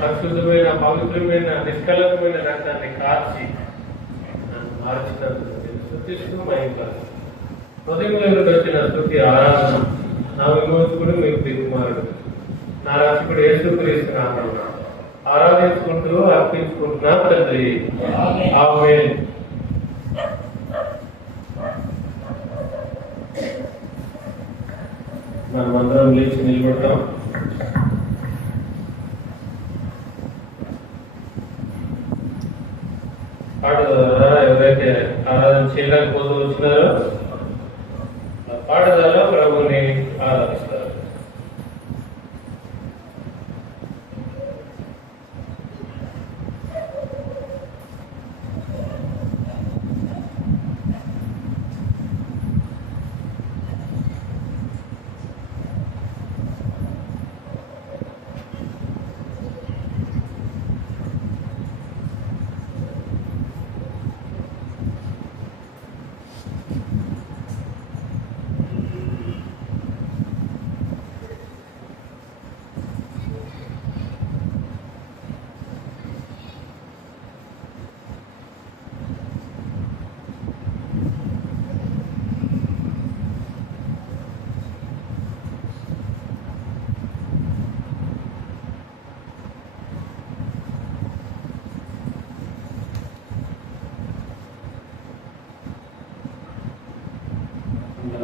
పరిశుద్ధమైన పవిత్రమైన నిష్కలకమైన రక్తాన్ని కార్చి నన్ను మార్చినందుకు స్తుతిస్తూ మహిమపరచు. హృదయంలో వచ్చిన స్తుతి ఆరాధన నా విమోచకుడు మీకు దిగుమారుడు నా రక్షకుడు యేసుక్రీస్తు నామమున ఆరాధించుకుంటూ అర్పించుకుంటున్నా తండ్రి. ఆమేన్. మనమందరం లేచి నిలబడతాం. పాట ద్వారా ఎవరైతే ఆరాధన చేయడానికి కోసం వచ్చినారో పాట ద్వారా ప్రభుని ఆరాధిస్తారు.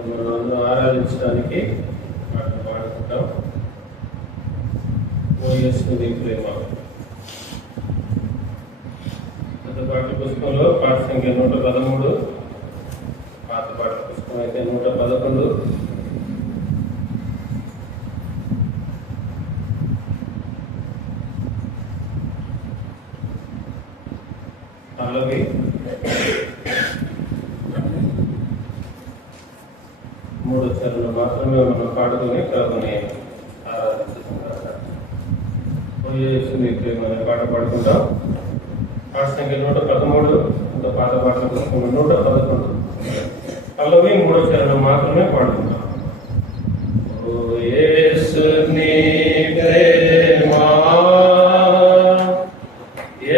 మనం ఆరాధించడానికి పాడుకుంటాం. ఓయేసుని ప్రేమ కొత్త పాఠ్య పుస్తకంలో పాఠ సంఖ్య 113, పాత పాఠ్య పుస్తకం అయితే 111. అలాగే 3 చరణాలు మాత్రమే మనం పాడుకొని ప్రభుని ఆరాధించుకుంటాం. ఓయేసుని ప్రేమ అనే పాట పాడుకుంటాం. పాట సంఖ్య 113, పాత పాటల పుస్తకం 111. అలాగే 3 చరణాలు మాత్రమే పాడుకుంటాం. ఓయేసుని ప్రేమ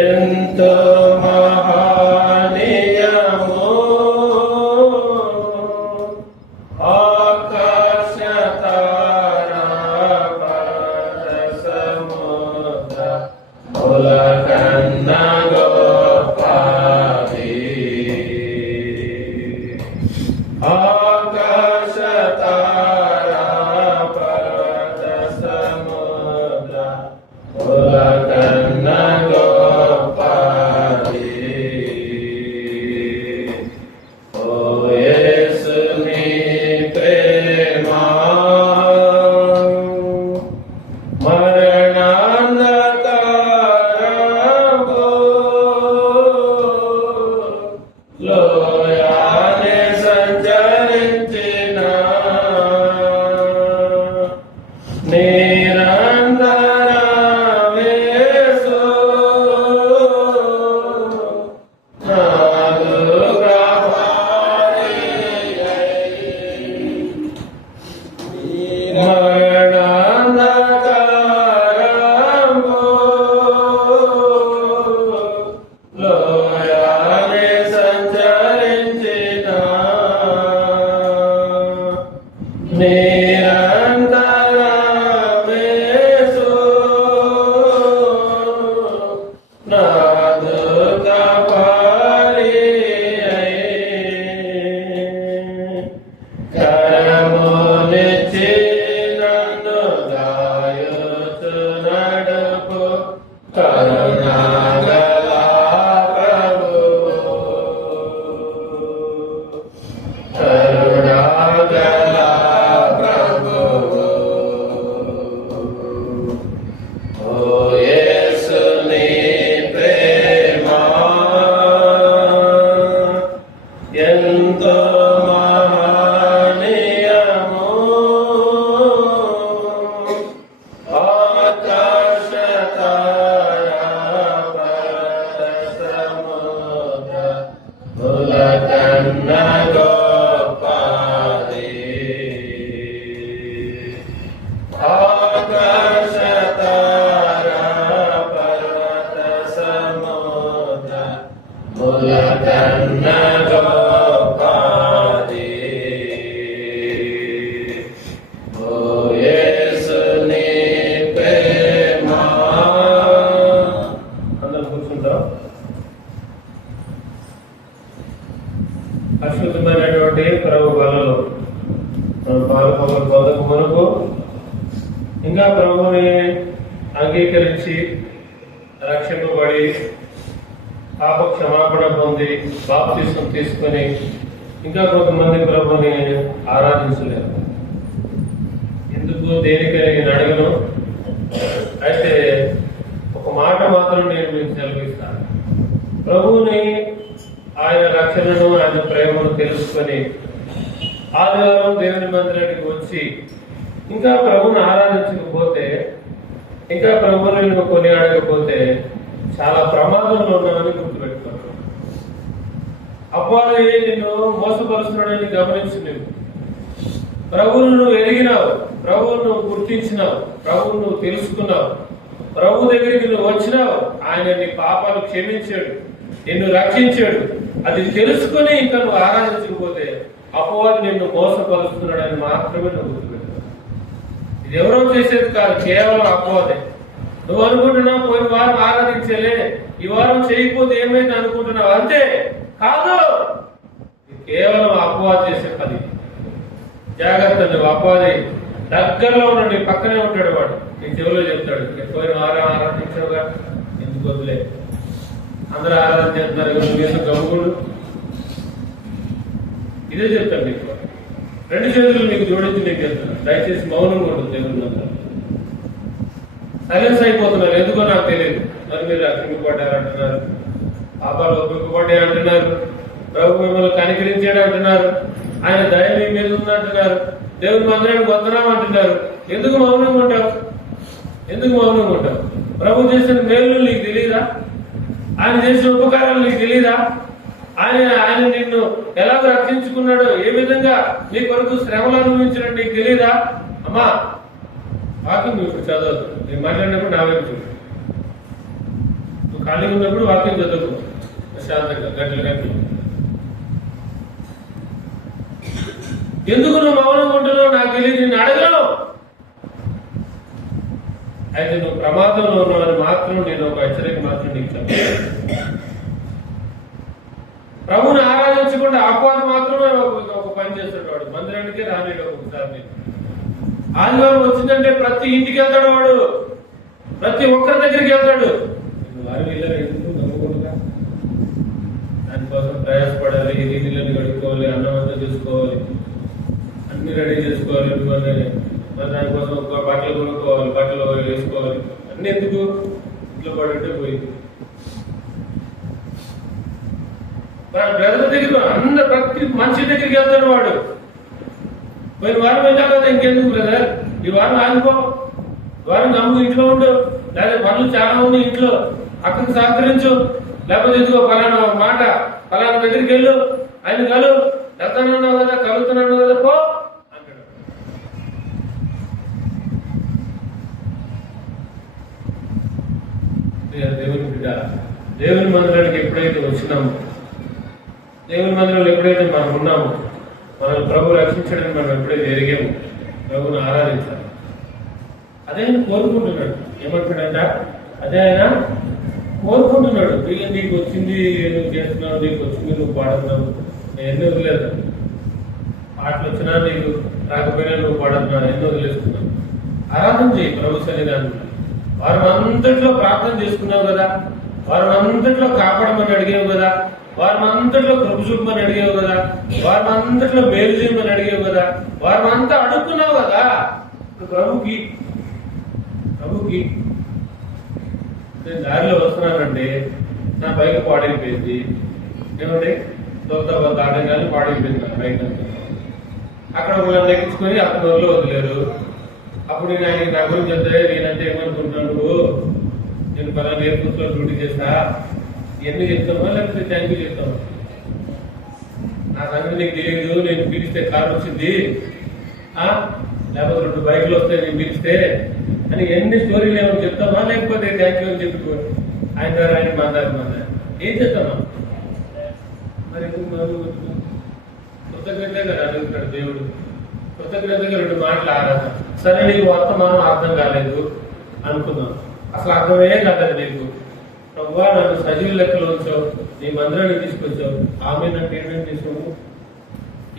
ఎంతో అంగీకరించి రక్షింపబడి పాప క్షమాపణ పొంది బాప్తిసం తీసుకొని ఇంకా కొంతమంది ప్రభుని ఆరాధించలేరు. ఎందుకు దేనికైనా నేను అడగను. అయితే ఒక మాట మాత్రం నేను మీకు సెలవిస్తాను. ప్రభువుని, ఆయన రక్షణను, ఆయన ప్రేమను తెలుసుకొని ఆదివారం దేవుని మందిరానికి వచ్చి ఇంకా ప్రభుని ఆరాధించకపోతే, ఇంకా ప్రభువుని కొనియాడకపోతే చాలా ప్రమాదంలో ఉన్నామని గుర్తుపెట్టుకోవాలి. అపవాది నిన్ను మోసపరుస్తున్నాడని గమనించి ప్రభువును నువ్వు ఎరిగినావు, ప్రభువును నువ్వు గుర్తించినావు, ప్రభువును నువ్వు తెలుసుకున్నావు, ప్రభు దగ్గరికి నువ్వు వచ్చినావు, ఆయన నీ పాపాలు క్షమించాడు, నిన్ను రక్షించాడు. అది తెలుసుకుని ఇంకా నువ్వు ఆరాధించకపోతే అపవాది నిన్ను మోసపరుస్తున్నాడని మాత్రమే నువ్వు గుర్తుపెట్టావు. ఇది ఎవరో చేసేది కాదు, కేవలం అపవాదే. నువ్వు అనుకుంటున్నావు పోయిన వారం ఆరాధించలే, ఈ వారం చేయకపోతే ఏమైంది అనుకుంటున్నావు, అంతే కాదు. కేవలం అపవాది చేసే పని. జాగ్రత్త, నువ్వు అపవాది దగ్గరలో ఉన్నాడు, నీ పక్కనే ఉంటాడు. వాడు నీ చెవిలో చెప్తాడు, పోయిన వారం ఆరాధించావుగా, ఎందుకు వదిలే, అందరూ ఆరాధన చేస్తున్నారు, నువ్వు గమ్ముడు. ఇదే చెప్తాడు నీకు. రెండు చేతులు నీకు జోడించి నీకు చెప్తాను, దయచేసి మౌనంగా ఉంటుంది. దేవుడు సైలెన్స్ అయిపోతున్నారు, ఎందుకో నాకు తెలియదు. మరి మీరు రక్షింపబడ్డారు అంటున్నారు, పాపాలు ఒప్పింపబడ్డాయి అంటున్నారు, ప్రభు మిమ్మల్ని కనికరించాడు అంటున్నారు, ఆయన దయ మీ మీద ఉందంటున్నారు, దేవుని మందిరానికి వస్తున్నాం అంటున్నారు. ఎందుకు మౌనంగా ఉంటావు? ఎందుకు మౌనంగా ఉంటావు? ప్రభు చేసిన మేలు నీకు తెలియదా? ఆయన చేసిన ఉపకారాలు నీకు తెలియదా? ఆయన నిన్ను ఎలాగ రక్షించుకున్నాడో, ఏ విధంగా నీ కొరకు శ్రమలు అనుభవించినట్టు నీకు తెలియదా? అమ్మా, వాక్యం నువ్వు చదవదు. నేను మాట్లాడినప్పుడు నా వైపు చూడు. నువ్వు ఖాళీగా ఉన్నప్పుడు వాక్యం చదువుకో ప్రశాంతంగా, గంటలు. ఎందుకు నువ్వు మౌనంగా ఉంటున్నావు నాకు తెలియదు, నేను అడగను. అయితే నువ్వు ప్రమాదంలో ఉన్నావని మాత్రం నేను ఒక హెచ్చరిక మాత్రం నీకు చెప్పాను. ప్రభుని ఆరాధించకుండా అపవాది మాత్రమే ఒక పని చేస్తాడు. వాడు మందిరానికే రాలేడు. ఒకసారి ఆదివారం వచ్చిందంటే ప్రతి ఇంటికి వెళ్తాడు, వాడు ప్రతి ఒక్కరి దగ్గరికి వెళ్తాడు. వారు వీళ్ళని ఎందుకు నమ్మకుండా దానికోసం ప్రయాసపడాలి, నీళ్ళని కడుక్కోవాలి, అన్నం చేసుకోవాలి, అన్ని రెడీ చేసుకోవాలి, మరి దానికోసం ఒక బట్టలు కొనుక్కోవాలి, బట్టలు వేసుకోవాలి, అన్ని ఎందుకు ఇంట్లో పడుంటే పోయింది. బ్రదర్ దగ్గరికి అందరు ప్రతి మనిషి దగ్గరికి వెళ్తాడు వాడు. పోయిన వారం వెళ్ళాక ఇంకెందుకు బ్రదర్, ఈ వారం ఆగిపో, వారం నమ్ము, ఇంట్లో ఉండు, లేదా పనులు చాలా ఉంది ఇంట్లో, అక్కడికి సహకరించు, లేకపోతే ఇదిగో పలానా మాట, పలానా దగ్గరికి వెళ్ళు, ఆయన కలు, వెళ్తానన్నావు కదా, కలుగుతున్నావు కదా, పో అంటాడు. దేవుని బిడ్డ, దేవుని మందిరానికి ఎప్పుడైతే వచ్చినామో, దేవుని మందిరంలో ఎప్పుడైతే మనం ఉన్నామో, మనం ప్రభు రక్షించడానికి మనం ఎప్పుడైతే ఎరిగాము, ప్రభుని ఆరాధించాలి. అదే ఆయన కోరుకుంటున్నాడు. ఏమంటున్నాడంట? అదే ఆయన కోరుకుంటున్నాడు. నీకు వచ్చింది నువ్వు చేస్తున్నావు, నీకు వచ్చింది నువ్వు పాడుతున్నావు, నేను ఎన్ని వదిలేదు. పాటలు వచ్చినా నీకు రాకపోయినా నువ్వు పాడుతున్నావు, ఎన్ని వదిలేస్తున్నావు. ఆరాధన చేయి ప్రభు సన్నిధానంలో. వారం అంతట్లో ప్రార్థన చేసుకున్నావు కదా, వారం అంతట్లో కాపాడమని అడిగావు కదా, వారం అంతట్లో కృప చూపమని అడిగావు కదా, వారం అంతట్లో మేలు చేయమని అడిగావు కదా, వారం అంతా అడుగుతున్నావు కదా. ప్రభుకి నేను దారిలో వస్తున్నానంటే నా బైక్ పాడైపోయింది, ఏమంటే దొంగ దాటంగానే పాడైపోయింది నా బైక్ అంతా. అక్కడ ఒకళ్ళు ఎక్కించుకొని అతని ఊళ్ళో వదిలేరు. అప్పుడు నేను ఆయన నా గురించి చెప్తే నేనంటే ఏమనుకుంటున్నాను, నువ్వు నేను పలానా ఎయిర్పోర్ట్లో డ్యూటీ చేస్తా, ఎన్ని చెప్తామా లేకపోతే థ్యాంక్ యూ చెప్తామా? నా సంగతి నీకు తెలియదు, నేను పిలిస్తే కారు వచ్చింది, లేకపోతే 2 బైకులు వస్తాయి నేను పిలిస్తే అని ఎన్ని స్టోరీలు ఏమో చెప్తామా, లేకపోతే థ్యాంక్ యూ అని చెప్పి ఆయన ద్వారా ఆయన మందారు ఏం చెప్తామా? మరి ఎందుకు కృతజ్ఞతగా అడుగుతాడు దేవుడు. కృతజ్ఞతగా 2 మాటలు ఆరాధన. సరే, నీకు వర్తమానం అర్థం కాలేదు అనుకుందాం, అసలు అర్థమే కాలేదు నీకు. ప్రభువా, నన్ను సజీవ లెక్కలో ఉంచావు, నీ మందిరాన్ని తీసుకొచ్చావు, ఆమె నాకు ఏమేమి చేసావు,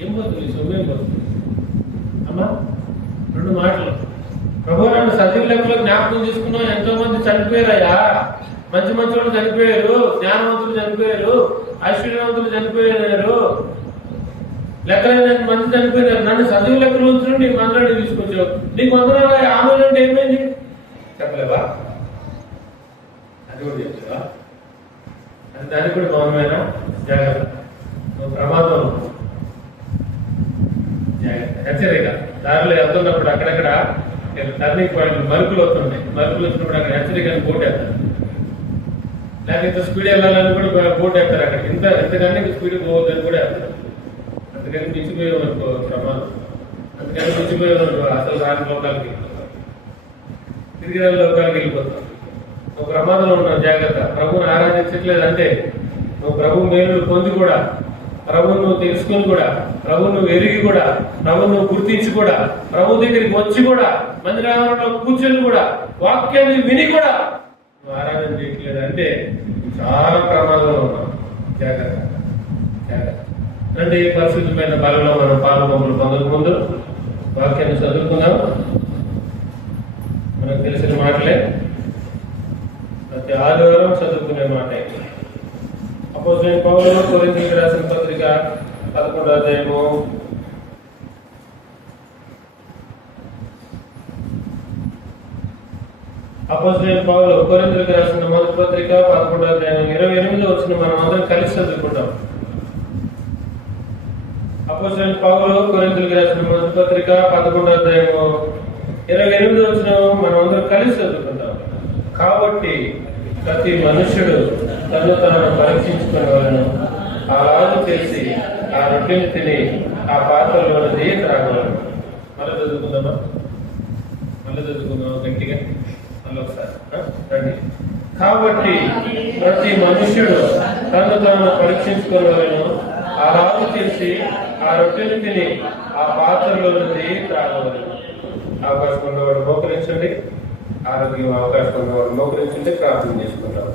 ఏం పోతుంది, సొమ్మేం పోతుంది అమ్మా? 2 మాటలు ప్రభు నన్ను సజీవ లెక్కలో జ్ఞాపకం చేసుకున్నాం. ఎంతో మంది చనిపోయారయ్యా, మంచి మంచి వాళ్ళు చనిపోయారు, జ్ఞానవంతులు చనిపోయారు, ఐశ్వర్యవంతులు చనిపోయారు, లెక్కలేని మంది చనిపోయారు. నన్ను సజీవ లెక్కలు ఉంచు, నీ మందిరాన్ని తీసుకొచ్చావు. నీకు వందనాలు ఆమె అంటే ఏమైంది చెప్పలేవా? అది కూడా చెప్పలేవా? అది దానికి కూడా మౌనమేనా? జాగ్రత్త, నువ్వు ప్రమాదం, జాగ్రత్త, హెచ్చరిక. దారిలో వెళ్తున్నప్పుడు అక్కడక్కడ టర్నింగ్ పాయింట్ మరుపులు వస్తున్నాయి. మరుపులు వచ్చినప్పుడు అక్కడ హెచ్చరికని బోట్ వేస్తారు. లేకపోతే ఇంత స్పీడ్ వెళ్ళాలని కూడా బోట్ వేస్తారు. అక్కడ ఇంతకన్నా స్పీడ్ పోవద్దని కూడా వేస్తారు. అందుకని మించిపోయాం అనుకో ప్రమాదం. అందుకని మించిపోయాం అనుకో అసలు రాని లోకాలకి, తిరిగి రాని లోకాలకి వెళ్ళిపోతాం. నువ్వు ప్రమాదంలో ఉన్నావు, జాగ్రత్త. ప్రభువుని ఆరాధించట్లేదంటే నువ్వు ప్రభు మేలు పొంది కూడా, ప్రభువు నువ్వు తెలుసుకుని కూడా, ప్రభు నువ్వు ఎరిగి కూడా, ప్రభు నువ్వు గుర్తించి కూడా, ప్రభు దగ్గరికి వచ్చి కూడా, మందిరాలలో కూర్చొని కూడా, వాక్యాన్ని విని కూడా నువ్వు ఆరాధన చేయట్లేదు అంటే చాలా ప్రమాదంలో ఉన్నావు. జాగ్రత్త, జాగ్రత్త. అంటే ఈ పరిశుద్ధమైన బలంలో మనం పాల్గొనలు పొందక ముందు వాక్యాన్ని చదువుకుందాం. మనకు తెలిసిన మాటలే, ప్రతి ఆదివారం చదువుకునే మాట. అపోస్తలుడైన పౌలు కొరింథీయులకు రాసిన పత్రిక 11వ అధ్యాయము 28వ వచనం మనం అందరం కలిసి చదువుకుంటాం. అపోస్తలుడైన పౌలు కొరింథీయులకు రాసిన మొదటి పత్రిక 11వ అధ్యాయము 28వ వచనం మనం అందరం కలిసి చదువుకుంటాం. కాబట్టి ప్రతి మనుష్యుడు తను తాను పరీక్షించుకునేవాళ్ళను అలాగే చేసి ఆ రొట్టెని తిని ఆ పాత్రలోనిది త్రాగలను. మళ్ళీ చదువుకుందామా? గట్టిగా మళ్ళీ ఒకసారి రండి. కాబట్టి ప్రతి మనుష్యుడు తను తాను పరీక్షించుకునేవాళ్ళను అలాగే చేసి ఆ రొట్టెని తిని ఆ పాత్రలోనిది త్రాగలను. అవకాశం ఉన్నవాడు మోకరించండి. ఆరోగ్యం అవకాశం ఉన్నవాడు మోకరించండి. ప్రార్థన చేసుకుంటాం.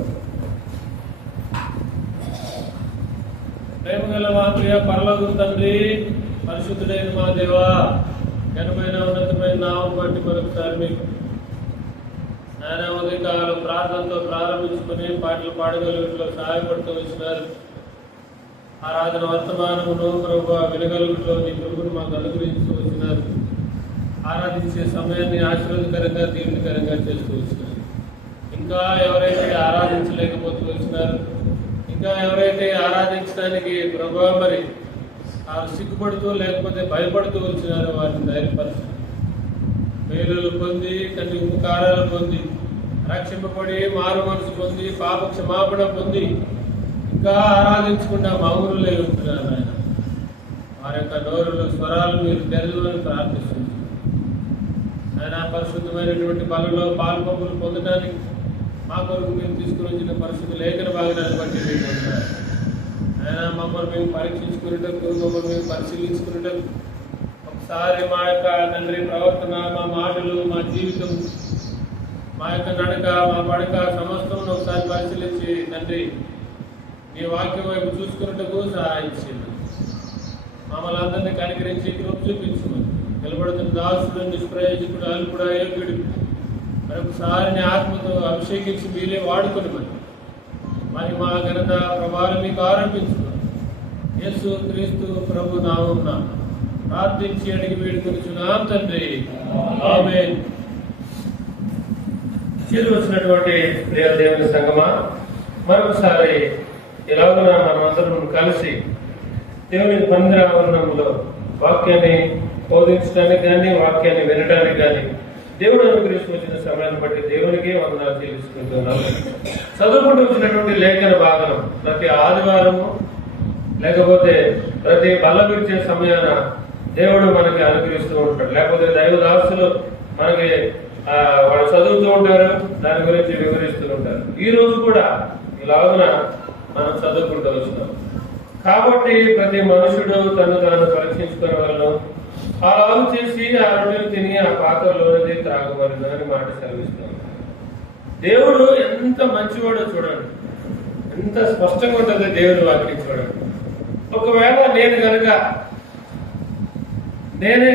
ప్రేమ గల మా ప్రియ పరలోక తండ్రి, పరిశుద్ధుడైన మా దేవా, ఘనమైన ఉన్నతమైన నామం బట్టి మరొకసారి మీకు ఆయన ఉదయకాలం ప్రార్థనతో ప్రారంభించుకుని పాటలు పాడగలుగుట్లో సహాయపడుతూ వచ్చినారు. ఆరాధన వర్తమానమును ప్రభు వినగలుగుట్లో నీ కొడుకును మాకు అనుగ్రహించూ వచ్చినారు. ఆరాధించే సమయాన్ని ఆశీర్వాదకరంగా దీవెనకరంగా చేస్తూ వచ్చినారు. ఇంకా ఎవరైతే ఆరాధించలేకపోతూ వచ్చినారు, ఇంకా ఎవరైతే ఆరాధించడానికి ప్రభా మరి సిగ్గుపడుతూ లేకపోతే భయపడుతూ వచ్చినారో వారిని ధైర్యపరచండి. మేలులు పొంది తండ్రి ఉపకారాలు పొంది రక్షింపబడి మారు మనసు పొంది పాప క్షమాపణ పొంది ఇంకా ఆరాధించకుండా మౌనులే ఉంటున్నారు. ఆయన వారి యొక్క నోరులు స్వరాలు మీరు తెరవని ప్రార్థిస్తున్నారు. ఆయన పరిశుద్ధమైనటువంటి బలలో పాల్పొంపులు పొందడానికి మా కొరకు మేము తీసుకుని వచ్చిన పరిస్థితి లేఖన భాగాన్ని బట్టి మీకు ఉన్నారు. ఆయన మమ్మల్ని మేము పరీక్షించుకునేటప్పుడు, మమ్మల్ని మేము పరిశీలించుకునేటప్పుడు ఒకసారి మా యొక్క తండ్రి ప్రవర్తన, మా మాటలు, మా జీవితం, మా యొక్క నడక, మా పడక సమస్తం ఒకసారి పరిశీలించి తండ్రి నీ వాక్యం వైపు చూసుకున్నట్టుకు సహాయం చేయండి. మమ్మల్ని అందరినీ కనికరించి కృప చూపించమని నిలబడుతున్న దాసుడు, నిష్ప్రయోజకుడు, అల్పుడు, అయోగ్యుడు మరొకసారి నీ ఆత్మతో అభిషేకించి మీరే వాడుకొని మరి మా ఘనత ప్రభావం మీకు ఆరంభించుకోండి. యేసు క్రీస్తు ప్రభు నామమున ప్రార్థించి అడిగి వేడుకొనుచున్నాం తండ్రి, ఆమేన్. చేరు వచ్చినటువంటి ప్రియ దేవుని సంగమా, మరొకసారి ఇలాగున మనమందరం కలిసి దేవుని మందిరావరణంలో వాక్యాన్ని బోధించడానికి కానీ, వాక్యాన్ని వినడానికి కానీ దేవుడు అనుగ్రహించి వచ్చిన సమయాన్ని బట్టి దేవునికి వందనాలు చెల్లించుకుంటున్నాము. చదువుకుంటూ వచ్చినటువంటి లేఖన భాగం ప్రతి ఆదివారము లేకపోతే ప్రతి బల్ల విడిచే సమయాన దేవుడు మనకి అనుగ్రహిస్తూ ఉంటాడు. లేకపోతే దైవదాసులు మనకి వాళ్ళు చదువుతూ ఉంటారు, దాని గురించి వివరిస్తూ ఉంటారు. ఈ రోజు కూడా ఇలాగున మనం చదువుకుంటూ వచ్చినాం. కాబట్టి ప్రతి మనుషుడు తను తాను పరీక్షించుకునే వాళ్ళు అలాగూ చేసి ఆ రొట్టెను తిని ఆ పాత్రలోనిది త్రాగవలెను అని మాట సెలవిస్తాం. దేవుడు ఎంత మంచివాడో చూడండి, ఎంత స్పష్టంగా ఉంటుంది దేవుని వాక్యం చూడండి. ఒకవేళ నేనే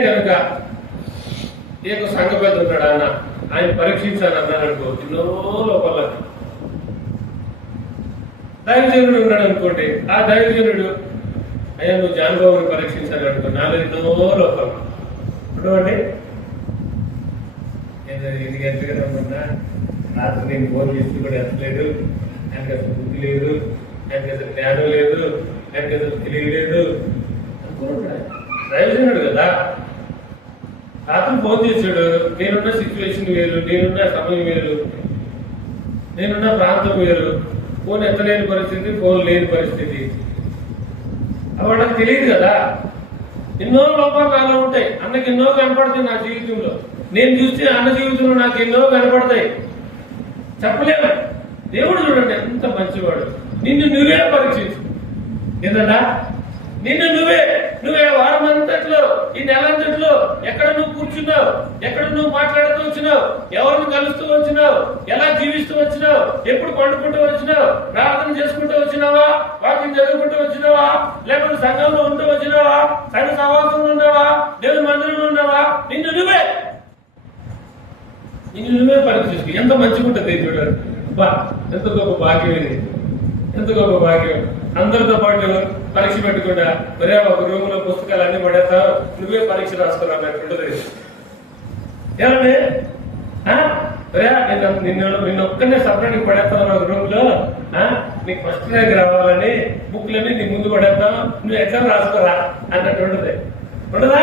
గనుక ఏ సంఘ పెద్ద ఉంటాడు అన్న, ఆయన పరీక్షించాను అన్నాడు అనుకో, ఎన్నో లోపల దైవజనుడు ఉన్నాడు అనుకోండి, ఆ దైవజనుడు అయ్యా నువ్వు జానుబాబుని పరీక్షించాలి అనుకో, నాలో ఎన్నో లోపల చూడండి. ఇది గంటగా రమ్మన్నా రాత్రి నేను ఫోన్ చేసి కూడా ఎత్తలేదు, ఆయనకి అసలు బుద్ధి లేదు, ఆయనకి అసలు జ్ఞానం లేదు, ఆయనకి అసలు తెలియలేదు అనుకుంటున్నాడు. దైవజనుడు కదా, రాత్రి ఫోన్ చేశాడు, నేనున్న సిచ్యువేషన్ వేరు, నేనున్న సమయం వేరు, నేనున్న ప్రాంతం వేరు, ఫోన్ ఎత్తలేని పరిస్థితి, ఫోన్ లేని పరిస్థితి, అవి నాకు తెలియదు కదా. ఎన్నో లోపాలు నాలో ఉంటాయి, అన్నకి ఎన్నో కనపడతాయి నా జీవితంలో, నేను చూస్తే అన్న జీవితంలో నాకు ఎన్నో కనపడతాయి, చెప్పలేము. దేవుడు చూడండి ఎంత మంచివాడు, నిన్ను నువ్వే పరీక్షించు. ఏంటంటే నువ్వే వారం అంతట్లో, ఈ నెల అంతట్లో ఎక్కడ నువ్వు కూర్చున్నావు, ఎక్కడ నువ్వు మాట్లాడుతూ వచ్చినావు, ఎవరిని కలుస్తూ వచ్చినావు, ఎలా జీవిస్తూ వచ్చినావు, ఎప్పుడు పండుకుంటూ వచ్చినావు, ప్రార్థన చేసుకుంటూ వచ్చినావా, వాక్యం చదువుకుంటూ వచ్చినావా, లేకపోతే సంఘంలో ఉంటూ వచ్చినావా, సంఘ సహవాసంలో ఉన్నావా, దేవుని మందిరంలో ఉన్నావా, నిన్ను నువ్వే పరీక్షించు. ఎంత మంచిగా ఉంటుంది చూడండి. బా ఎంత గొప్ప భాగ్యం ఇది, ఎంత గొప్ప భాగ్యం. అందరితో పాటు పరీక్ష పెట్టకుండా మరే ఒక రూమ్ లో పుస్తకాలు అన్ని పడేస్తావు, నువ్వే పరీక్ష రాసుకున్నావు అన్నట్టుంటది. ఏమండి నిన్న ఒక్కనే సపరేట్ పడేస్తావు ఒక రూమ్ లో, నీకు ఫస్ట్ ర్యాంక్ రావాలని బుక్లన్నీ నీ ముందు పడేస్తావు, నువ్వు ఎగ్జామ్ రాసుకోరా అన్నట్టు ఉంటది. ఉండదా?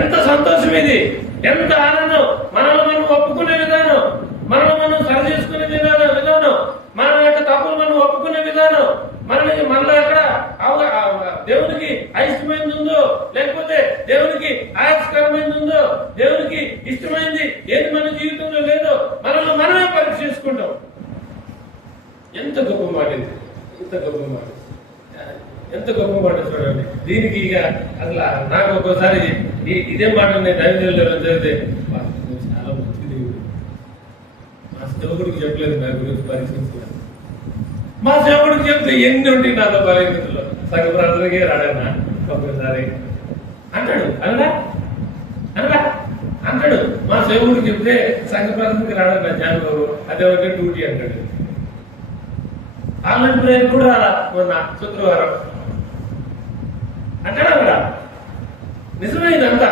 ఎంత సంతోషం ఇది, ఎంత ఆనందం. మనల్ని మనం ఒప్పుకునే విధానం, మనల్ని మనం సరి చేసుకునే విధానం, మన యొక్క తప్పులు మనం ఒప్పుకునే విధానం, మనలో ఎక్కడ దేవునికి అయిష్టమైంది ఉందో, లేకపోతే దేవునికి ఆయాస్కరమైంది ఉందో, దేవునికి ఇష్టమైంది ఏది మన జీవితంలో లేదో మనల్ని మనమే పరీక్ష చేసుకుంటాం. ఎంత గొప్ప మాట ఇది, ఎంత గొప్ప మాట, ఎంత గొప్ప మాట చూడండి. దీనికి ఇక అసలు నాకు ఒక్కోసారి ఇదే మాట నేను దైవజనుల్లో చదివితే చాలా మంచిది, మా సేవకుడికి చెప్పలేదు నా గురించి పరీక్షించలేదు, మా సేవకుడికి చెప్తే ఎన్ని ఉంటాయి నాతో బలహీనతలు, సంఘ ప్రార్థనకే రాడన్నా ఒక్కోసారి అంటాడు, అంటాడు మా సేవకుడికి చెప్తే సంఘ ప్రార్థనకి రాడన్నా జానుబాబు, అదే ఒక డ్యూటీ అంటాడు. ఆన్లైన్ ప్రేయర్ కూడా రాలా మొన్న శుక్రవారం అంటాడా కూడా. నిజమే, ఇదంతా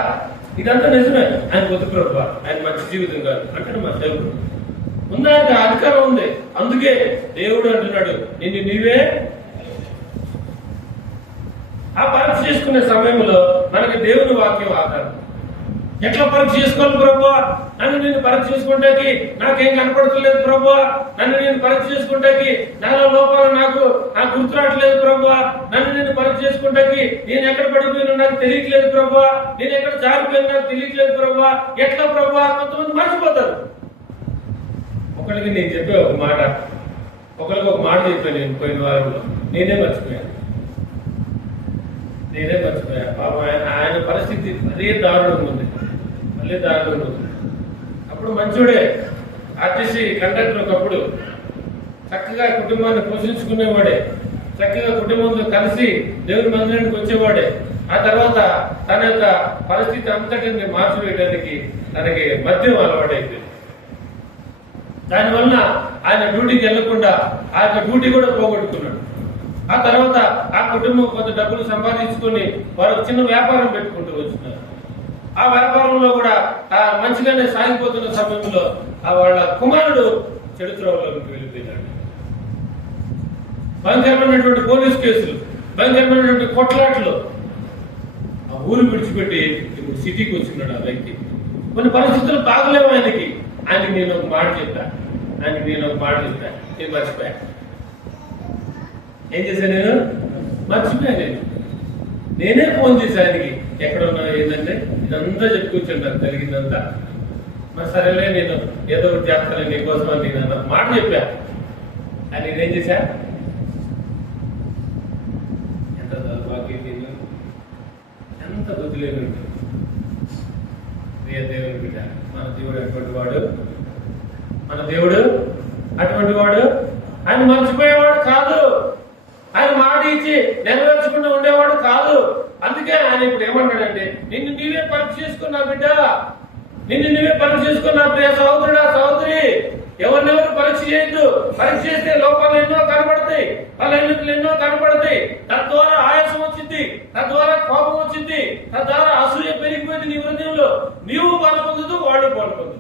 నిజమే. ఆయన కొత్త ప్రభు, ఆయన మంచి జీవితం కాదు అంటాడు మా సేవకుడు. ఉందానికి అధికారం ఉంది, అందుకే దేవుడు అంటున్నాడు నిన్ను నీవే. ఆ పరీక్ష చేసుకునే సమయంలో మనకి దేవుని వాక్యం ఆధారం. ఎట్లా పరీక్ష చేసుకోవాలి ప్రభువా, నన్ను నేను పరీక్ష చేసుకుంటాకి నాకేం కనపడతలేదు ప్రభువా, నన్ను నేను పరీక్ష చేసుకుంటాకి నాలో లోపాలు నాకు గుర్తు రావట్లేదు ప్రభువా, నన్ను నేను పరీక్ష చేసుకుంటాకి నేను ఎక్కడ పడిపోయినా నాకు తెలియట్లేదు ప్రభువా, నేను ఎక్కడ జారిపోయినా నాకు తెలియట్లేదు ప్రభువా, ఎట్లా ప్రభువా. కొంతమంది మర్చిపోతారు. ఒకరికి నేను చెప్పే ఒక మాట, ఒకరికి ఒక మాట చెప్పాను నేను పోయిన వారంలో, నేనే మర్చిపోయాను. పాపం ఆయన పరిస్థితి అదే దారుణంగా ఉంది, మళ్ళీ దారుణంగా ఉంది. అప్పుడు మంచోడే, ఆర్టీసీ కండక్టర్ ఒకప్పుడు చక్కగా కుటుంబాన్ని పోషించుకునేవాడే, చక్కగా కుటుంబంతో కలిసి దేవుని మందిరానికి వచ్చేవాడే. ఆ తర్వాత తన యొక్క పరిస్థితి అంతటిని మార్చివేయడానికి తనకి మద్యం అలవాటైపోయింది. దానివల్ల ఆయన డ్యూటీకి వెళ్లకుండా ఆ యొక్క డ్యూటీ కూడా పోగొట్టుకున్నాడు. ఆ తర్వాత ఆ కుటుంబం కొంత డబ్బులు సంపాదించుకొని వారు చిన్న వ్యాపారం పెట్టుకుంటూ వచ్చినారు. ఆ వ్యాపారంలో కూడా మంచిగానే సాగిపోతున్న సమయంలో వాళ్ళ కుమారుడు చెడు త్రోవలోకి వెళ్ళిపోయినాడు. భయంకరమైనటువంటి పోలీస్ కేసులు, భయంకరమైనటువంటి కొట్లాట్లు, ఆ ఊరు విడిచిపెట్టి ఇప్పుడు సిటీకి వచ్చినాడు ఆ వ్యక్తి. కొన్ని పరిస్థితులు బాగలేవు ఆయనకి నేను ఒక మాట చెప్పా, నేను మర్చిపోయా. ఏం చేశాను నేను? మర్చిపోయా. నేనే ఫోన్ చేశా ఆయనకి, ఎక్కడ ఉన్నా ఏంటంటే ఇదంతా చెప్పుకొచ్చాడు నాకు జరిగిందంతా. మరి సరేలే నేను ఏదో ఒకటి చేస్తాను నీకోసం అని నేను అన్న మాట చెప్పా. అని నేనేం చేశా, ఎంత దౌర్భాగ్యం, ఎంత బుద్ధిలేని దేవుని బిడ్డ. మన దేవుడు అటువంటి వాడు ఆయన మర్చిపోయేవాడు కాదు, ఆయన మాట ఇచ్చి నెరవేర్చకుండా ఉండేవాడు కాదు. అందుకే ఆయన ఇప్పుడు ఏమన్నాడంటే నిన్ను నీవే పరీక్ష చేసుకున్నా బిడ్డ, నిన్ను నువ్వే పరీక్ష చేసుకున్నా ప్రియ సహోదరుడా సహోదరి. ఎవరినెవరు పరీక్ష చేయొద్దు. పరీక్ష చేస్తే లోపాలు ఎన్నో కనపడతాయి, బలహీనతలు ఎన్నో కనపడతాయి. తద్వారా ఆయాసం వచ్చింది, తద్వారా కోపం వచ్చింది, తద్వారా అసూయ పెరిగిపోయింది నీ హృదయంలో. నీవు పాల్పొందు, వాడు పాల్పొందు.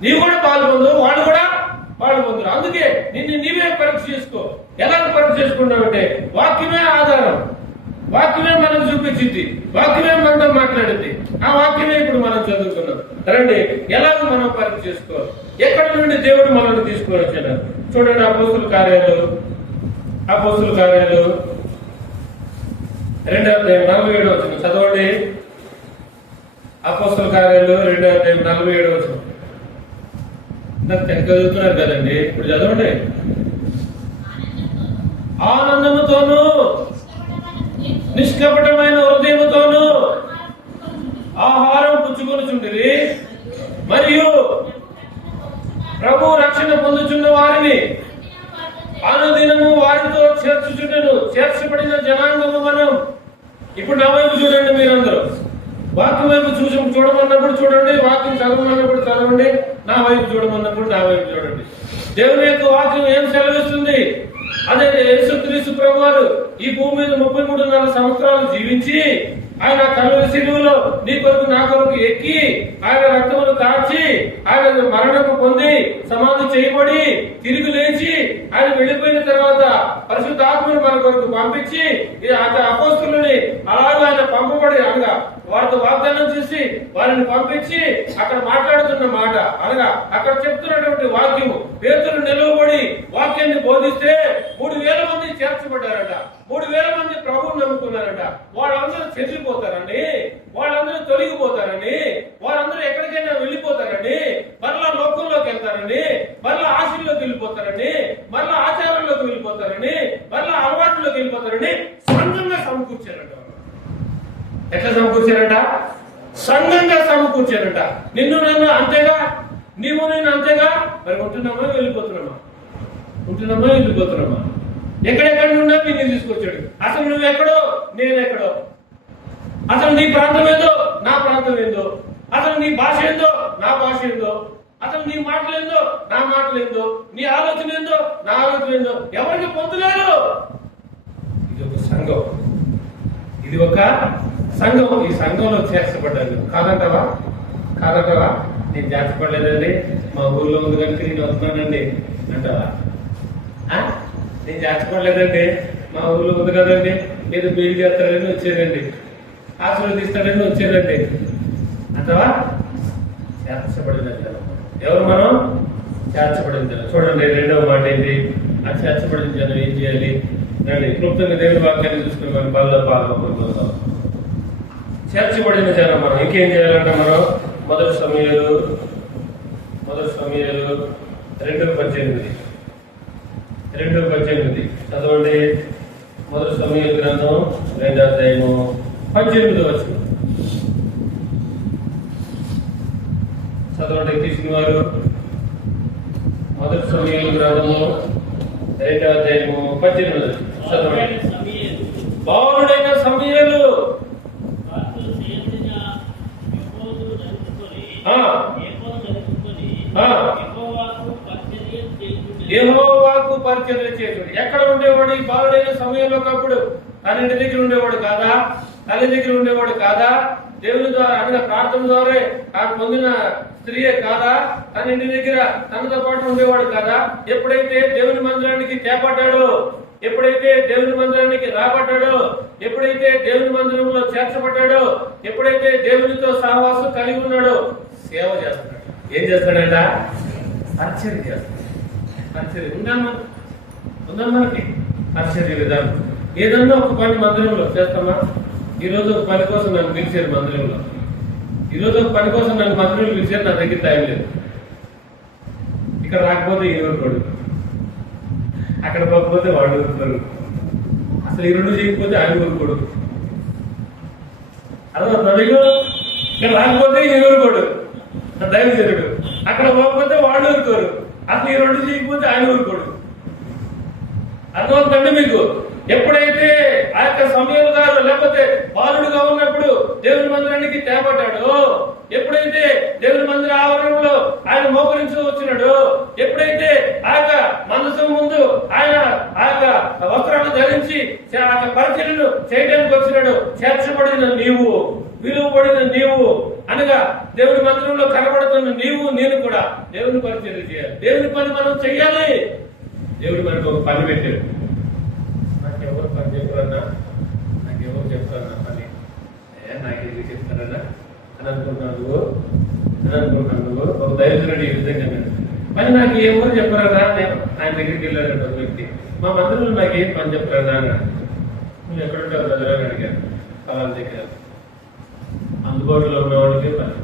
నీవు కూడా పాల్పొందు, వాడు కూడా పాల్పొందురు. అందుకే నిన్ను నీవే పరీక్ష చేసుకో. ఎలా పరీక్ష చేసుకున్నావంటే వాక్యమే ఆధారం. వాక్యమే మనకు చూపించింది, వాక్యమే మనతో మాట్లాడింది. ఆ వాక్యమే ఇప్పుడు మనం చదువుకున్నాం. రండి, ఎలాగ మనం పరీక్ష చేసుకోవాలి, ఎక్కడి నుండి దేవుడు మనల్ని తీసుకొని వచ్చాడు. చూడండి, అపోస్తుల కార్యాలు 2:47 చదవండి. అపోస్తుల కార్యాలు 2:47. తెగ చదువుతున్నారు కదండి, ఇప్పుడు చదవండి. ఆనందముతోనూ నిష్కపటమైన హృదయముతోనూ ఆహారం పుచ్చుకొనుచుండిరి, మరియు ప్రభు రక్షణ పొందుచున్న వారిని అనుదినము వారితో చేర్చుచుండెను. చేర్చబడిన జనాంగము మనం. ఇప్పుడు నా వైపు చూడండి, మీరందరూ వాక్యం వైపు చూడమన్నప్పుడు చూడండి, వాక్యం చదవమన్నప్పుడు చదవండి, నా వైపు చూడమన్నప్పుడు నా వైపు చూడండి. దేవుని యొక్క వాక్యం ఏం సెలవిస్తుంది? అదే యేసుక్రీస్తు ప్రభు వారు ఈ భూమి మీద 33.5 సంవత్సరాలు జీవించి ఆయన కలువరి శిలువలో నీ కొరకు నా కొరకు ఎక్కి ఆయన రక్తమును కార్చి ఆయన మరణము పొంది సమాధి చేయబడి తిరిగి లేచి ఆయన వెళ్లిపోయిన తర్వాత పరిశుద్ధాత్మను మన కొరకు పంపించి అపోస్తులని అలాగే ఆయన పంపబడి అనగా వారితో వాగ్దానం చేసి వారిని పంపించి అక్కడ మాట్లాడుతున్న మాట అనగా అక్కడ చెప్తున్నటువంటి వాక్యము. పేతురు నిలవబడి వాక్యాన్ని బోధిస్తే 3,000 మంది చేర్చబడ్డారట. 3,000 మంది ప్రభువుని నమ్ముకున్నారట. వాళ్ళందరూ చెదిరిపోతారని, వాళ్ళందరూ తొలగిపోతారని, వాళ్ళందరూ ఎక్కడికైనా వెళ్ళిపోతారని, మరలా లోకంలోకి వెళ్తారని, మరలా ఆశల్లోకి వెళ్ళిపోతారని, మరలా ఆచారంలోకి వెళ్ళిపోతారని, మరలా అలవాట్లోకి వెళ్ళిపోతారని సంఘంగా సమకూర్చారట. ఎట్లా సమకూర్చారట? సంఘంగా సమకూర్చారట. నిన్ను నన్ను అంతేగా, నీవు నేను అంతేగా. మరి ఉంటున్నామా వెళ్ళిపోతున్నామా? ఉంటున్నామా వెళ్ళిపోతున్నామా? ఎక్కడెక్కడి నుండో నిన్ను తీసుకొచ్చాడు. అసలు నువ్వెక్కడో నేనెక్కడో, అసలు నీ ప్రాంతం ఏదో నా ప్రాంతం ఏందో, అసలు నీ భాష ఏందో నా భాష ఏందో, అసలు నీ మాటలు ఏందో నా మాటలు ఏందో, నీ ఆలోచన ఏందో నా ఆలోచన ఏందో ఎవరికి పొందులేదు. ఇది ఒక సంఘం, ఇది ఒక సంఘం. ఈ సంఘంలో చేర్చబడ్డాను. కాదంటావా? కాదంటావా? నేను చేర్చబడలేదండి, మా ఊర్లో ఉంది కనుక నేను వస్తున్నానండి అంటావా? నేను చేర్చబడలేదండి, మా ఊర్లో ఉంది కదండి, మీరు బీడి చేస్తారని వచ్చేదండి, ఆశీర్వదిస్తాడని వచ్చేదండి అంటావా? చేర్చబడిన జనం. ఎవరు మనం? చేర్చబడిన జనం. చూడండి, 2వ మాట ఏంటి? ఆ చేర్చబడిన జనం ఏం చేయాలి? రండి, క్లుప్తంగా దేవుని వాక్యాన్ని చూసుకుని మనం బల్ల పాల్గొంటాం. చేర్చబడిన జనం మనం ఇంకేం చేయాలంటే మనం మొదటి సమయాలు 2:18 చదవండి. మొదటి సమయాల గ్రంథం 2:18 చదవండి. తీసిన వారు మొదటి సమయాల గ్రంథము 2:18 చదవండి. బాలుడైన సమయాలు యెహోవాకు పరిచర్య చేశాడు. ఎక్కడ ఉండేవాడు ఈ బాలుడైన సమయంలో? ఒకప్పుడు తన ఇంటి దగ్గర ఉండేవాడు కాదా? తల్లి దగ్గర ఉండేవాడు కాదా? దేవుని ద్వారా అనగా ప్రార్థన ద్వారా తాను పొందిన స్త్రీయే కాదా? తన ఇంటి దగ్గర తనతో పాటు ఉండేవాడు కాదా? ఎప్పుడైతే దేవుని మందిరానికి చేపట్టాడో, ఎప్పుడైతే దేవుని మందిరానికి రాబడ్డాడో, ఎప్పుడైతే దేవుని మందిరంలో చేర్చబడ్డాడో, ఎప్పుడైతే దేవునితో సహవాసం కలిగి ఉన్నాడో సేవ చేస్తున్నాడు. ఏం చేస్తాడంట? పరిచర్య చేస్తాడు. పరిచర్య ఉందా మనకి? పరిచర్య విధానం. ఏదన్నా ఒక పని మందిరంలో చేస్తామా? ఈరోజు ఒక పని కోసం నన్ను పిలిచారు మందిరంలో, ఈరోజు ఒక పని కోసం నన్ను మందిరంలో పిలిచారు, నా దగ్గర టైం లేదు. ఇక్కడ రాకపోతే ఈరోజు, అక్కడ పోకపోతే వాడు ఊరుకోడు, అసలు ఈ 2 చేయకపోతే ఆయన ఊరుకోడు. అర్థమవుతుంది? ఇక్కడ రాకపోతే ఈ ఊరుకోడు దైవజనుడు, అక్కడ పోకపోతే వాళ్ళు ఊరుకోరు, అసలు ఈ 2 చేయకపోతే ఆయన ఊరుకోడు. అర్థమవుతుందండి మీకు? ఎప్పుడైతే ఆ యొక్క సమయాలు గారు లేకపోతే బాలుడుగా ఉన్నప్పుడు దేవుని మందిరానికి తేపడ్డాడో, ఎప్పుడైతే దేవుని మందిర ఆవరణంలో ఆయన మోకరించి వచ్చినాడు, ఎప్పుడైతే ఆ యొక్క మనసు ముందు ఆయన ఆ యొక్క వస్త్రాలు ధరించి ఆ యొక్క పరిచర్యను చేయడానికి వచ్చినాడు. చేర్చబడిన నీవు, విలువబడిన నీవు అనగా దేవుని మందిరంలో కనబడుతున్న నీవు నేను కూడా దేవుని పరిచర్య చేయాలి. దేవుని పని మనం చెయ్యాలి. దేవుడు మనకు ఒక పని పెట్టాడు. నాకెవరు పని చెప్పారన్నా, నాకెవరు చెప్తారన్నా పని, నాకేది చెప్తారన్నా అని అనుకుంటున్నాను నువ్వు ఒక దైవజనుడు ఈ విధంగా పని నాకు ఎవరు చెప్పారన్నా. నేను ఆయన దగ్గరికి వెళ్ళాడు ఒక వ్యక్తి, మా మందిరంలో నాకు ఏం పని చెప్పారన్నా అన్నాడు. నువ్వు ఎక్కడుంటావు బ్రదర్ అని అడిగాను. ఫలానా దగ్గర. అందుబాటులో ఉన్న వాళ్ళకి పని,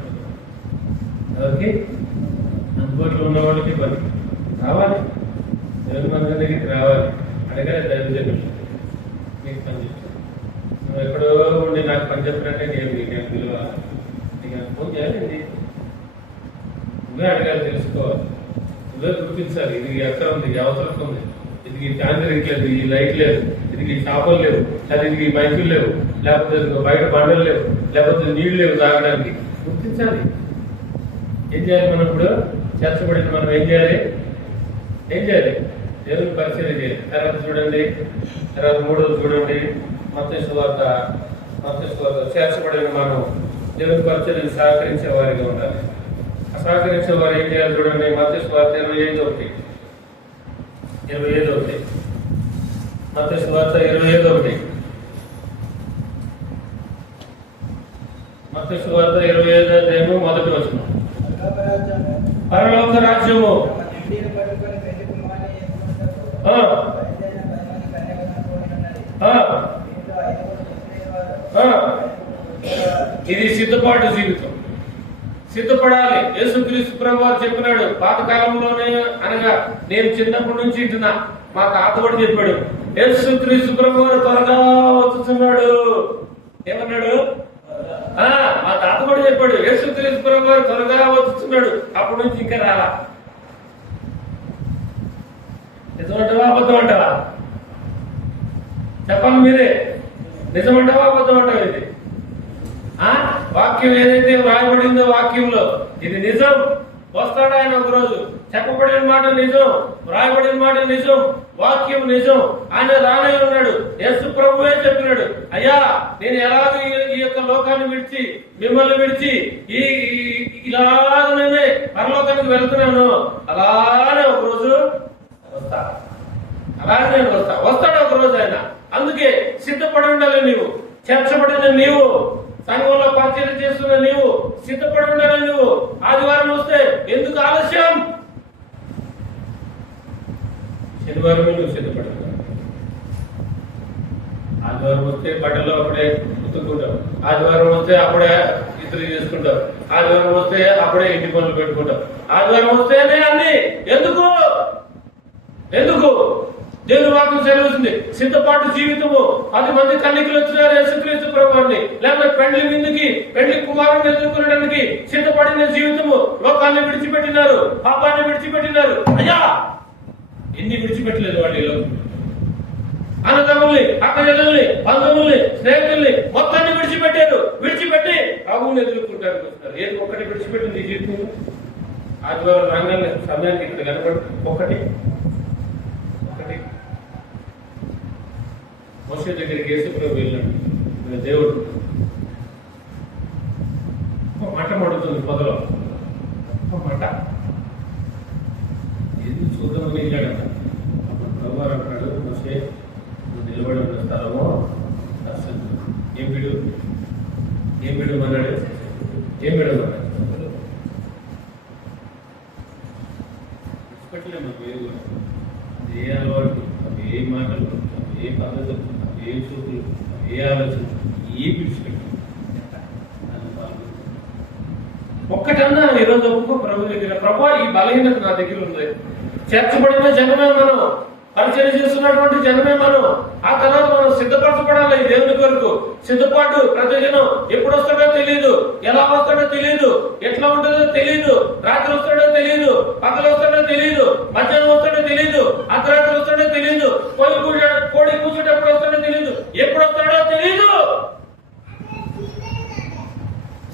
ఎవరికి అందుబాటులో ఉన్న వాళ్ళకి పని రావాలి. దేవుని మందిరం దగ్గరికి రావాలి. అడగాలి దైవజనుడు నీకు పని చెప్తాను. నువ్వు ఎక్కడో ఉండి నాకు పని చెప్పారంటే నేను విలువ నీకు ఫోన్ చేయాలి. నువ్వే అడగాలి, తెలుసుకోవాలి, నువ్వే గుర్తించాలి. ఇది ఎక్కడ ఉంది, ఇది అవసరం ఉంది, ఇది ఈ ఫ్యాన్ తిరగట్లేదు, ఈ లైట్ లేదు, ఇది ఈ చేపలు లేవు, లేదా ఇది ఈ మైకులు లేవు, లేకపోతే బయట బండలు లేవు, లేకపోతే నీళ్లు లేవు తాగడానికి. గుర్తించాలి. ఏం చేయాలి? మనం ఇప్పుడు చేర్చబడిన మనం ఏం చేయాలి? దేవుని పరిచయం చేయాలి. తర్వాత చూడండి, తర్వాత 3వ చూడండి, మత్తయి సువార్త చేర్చబడిన మనం దేవుని పరిచయం సహకరించే వారిగా ఉండాలి. సహకరించే వారు ఏం చేయాలి చూడండి. మత్తయి సువార్త 25:1 మత్తయి సువార్త 25:1 మత్తయి సువార్త 25 మొదటి వచనం. పరలోక రాజ్యము ఇది సిద్ధపాటు జీవితం. సిద్ధపడాలి. యేసుక్రీస్తు ప్రభువారు చెప్పినాడు. పాతకాలంలోనే అనగా నేను చిన్నప్పటి నుంచి ఇంటున్నా, మా తాత కూడా చెప్పాడు, యేసుక్రీస్తు ప్రభువారు త్వరగా వచ్చుతున్నాడు. ఏమన్నాడు? మా తాత కూడా చెప్పాడు, యేసుక్రీస్తు ప్రభువారు త్వరగా వచ్చుతున్నాడు. అప్పటి నుంచి ఇంకా రాలా. నిజమంటావా అబద్ధం అంటావా? చెప్పాలి మీరే. నిజమంటావా అబద్ధం అంటావా? ఇది వాక్యం ఏదైతే వ్రాయబడిందో వాక్యంలో ఇది నిజం. వస్తాడు ఆయన ఒకరోజు. చెప్పబడిన మాట నిజం, వ్రాయబడిన మాట నిజం, వాక్యం నిజం. ఆయన రానే ఉన్నాడు. యేసు ప్రభువే చెప్పినాడు, అయ్యా నేను ఎలాగ ఈ యొక్క లోకాన్ని విడిచి మిమ్మల్ని విడిచి ఇలాగనే పరలోకానికి వెళ్తున్నాను, అలానే ఒకరోజు వస్తా, అలాగే నేను వస్తాడు ఒకరోజు ఆయన. అందుకే సిద్ధపడి ఉండాలి. నీవు చేర్చబడిన నీవు, సంఘంలో పరిచయం చేస్తున్న నీవు సిద్ధపడి ఉండాలి. నువ్వు ఆదివారం వస్తే ఎందుకు ఆలస్యం? శనివారం నువ్వు సిద్ధపడి ఉండాలి. ఆదివారం వస్తే బట్టలు అప్పుడే ఉతుక్కుంటావు, ఆదివారం వస్తే అప్పుడే ఇస్త్రీ చేసుకుంటావు, ఆదివారం వస్తే అప్పుడే ఇంటి పనులు పెట్టుకుంటావు, ఆదివారం వస్తేనే అన్ని. ఎందుకు? దేవుని వాక్యం సెలవుతుంది. సిద్ధపాటు జీవితము. 10 మంది కన్యకలు వచ్చినారు యేసుక్రీస్తు ప్రభువారిని, లేకపోతే పెండ్లి విందుకి, పెండ్లి కుమారుని ఎదుర్కొనడానికి సిద్ధపడిన జీవితము. లోకాన్ని విడిచిపెట్టినారు, పాపాన్ని విడిచిపెట్టినారు. అయ్యా ఎన్ని విడిచిపెట్టలేదు వాళ్ళు. అన్నదమ్ముల్ని, అక్కజల్లుల్ని, బంధువుల్ని, స్నేహితుల్ని మొత్తాన్ని విడిచిపెట్టారు. విడిచిపెట్టి ప్రభువుని ఎదుర్కొంటానికి వస్తున్నారు. ఏది ఒక్కటి విడిచిపెట్టింది ఈ జీవితంలో? ఆదివారం రంగాన్ని సమయానికి ఇక్కడ కనపడి ఒకటి మోషే దగ్గరికి యేసు ప్రభు వెళ్ళాడు. దేవుడు మాట మడుతుంది పొదలో, మాట ఎందుకు చూద్దామని వెళ్ళాడట. అప్పుడు ప్రభు అంటాడు, మోషే నువ్వు నిలబడి ఉన్న స్థలము ఏం విడమన్నాడు? విడిచిపెట్టలేము. ఏ అలవాటు, ఏ మాటలు, ఏ పద్ధతులు, ఏ చూపులు, ఏ ఆలోచన, ఏ విడిచిపెట్టు. ఒక్కటన్నా ఈరోజు ఒప్పుకో ప్రభు దగ్గర, ప్రభు ఈ బలహీనత నా దగ్గర ఉంది. చేర్చబడిన జనమే మనం, పరిచయం చేస్తున్నటువంటి జనమే మనం. ఆ తర్వాత మనం సిద్ధపరచబడాలి ఈ దేవుని కొరకు. సిద్ధపాటు ప్రతిదినం. ఎప్పుడు వస్తాడో తెలియదు, ఎలా వస్తాడో తెలియదు, ఎట్లా ఉంటుందో తెలియదు, రాత్రి వస్తాడో తెలియదు, పగలు వస్తాడో తెలియదు, మధ్యాహ్నం వస్తాడో తెలియదు, అర్ధరాత్రి వస్తాడో తెలియదు, కోడి కూర్చుంటప్పుడు వస్తాడో తెలియదు, ఎప్పుడు వస్తాడో తెలియదు.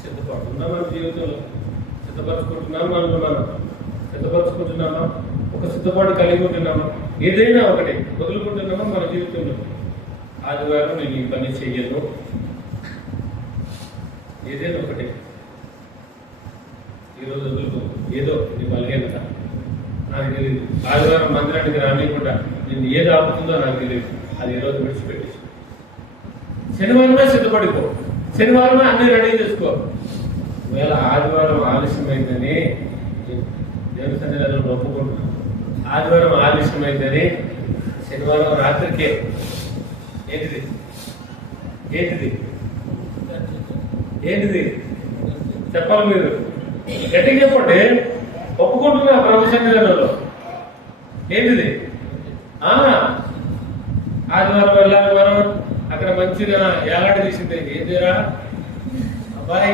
సిద్ధపాటు ఉందా మన జీవితంలో? ఒక సిద్ధపాటు కలిగి ఉంటున్నామా? ఏదైనా ఒకటి వదులుకుంటున్నామా మన జీవితంలో? ఆదివారం నేను ఈ పని చెయ్యను, ఏదైనా ఒకటి ఈరోజు వదులుకో. ఏదో ఇది బలహీనత నాకు తెలియదు, ఆదివారం మందిరానికి రానియకుండా నేను ఏది ఆపుతుందో నాకు తెలియదు, అది ఈరోజు విడిచిపెట్టి శనివారమే సిద్ధపడిపో, శనివారమే అన్ని రెడీ చేసుకో. ఒకవేళ ఆదివారం ఆలస్యమైందని దేవుని సన్నిధానంలో ఒప్పుకుంటున్నాను, ఆదివారం ఆలస్యమైందని శనివారం రాత్రికే ఏంటిది ఏంటిది ఏంటిది చెప్పాలి, మీరు గట్టిగా చెప్పండి. ఒప్పుకుంటున్నా ప్రభు సన్నిధానంలో ఏంటిది? ఆదివారం వెళ్ళాలి మనం, అక్కడ మంచిగా ఏలాడి తీసింది ఏంటిరా అబ్బాయి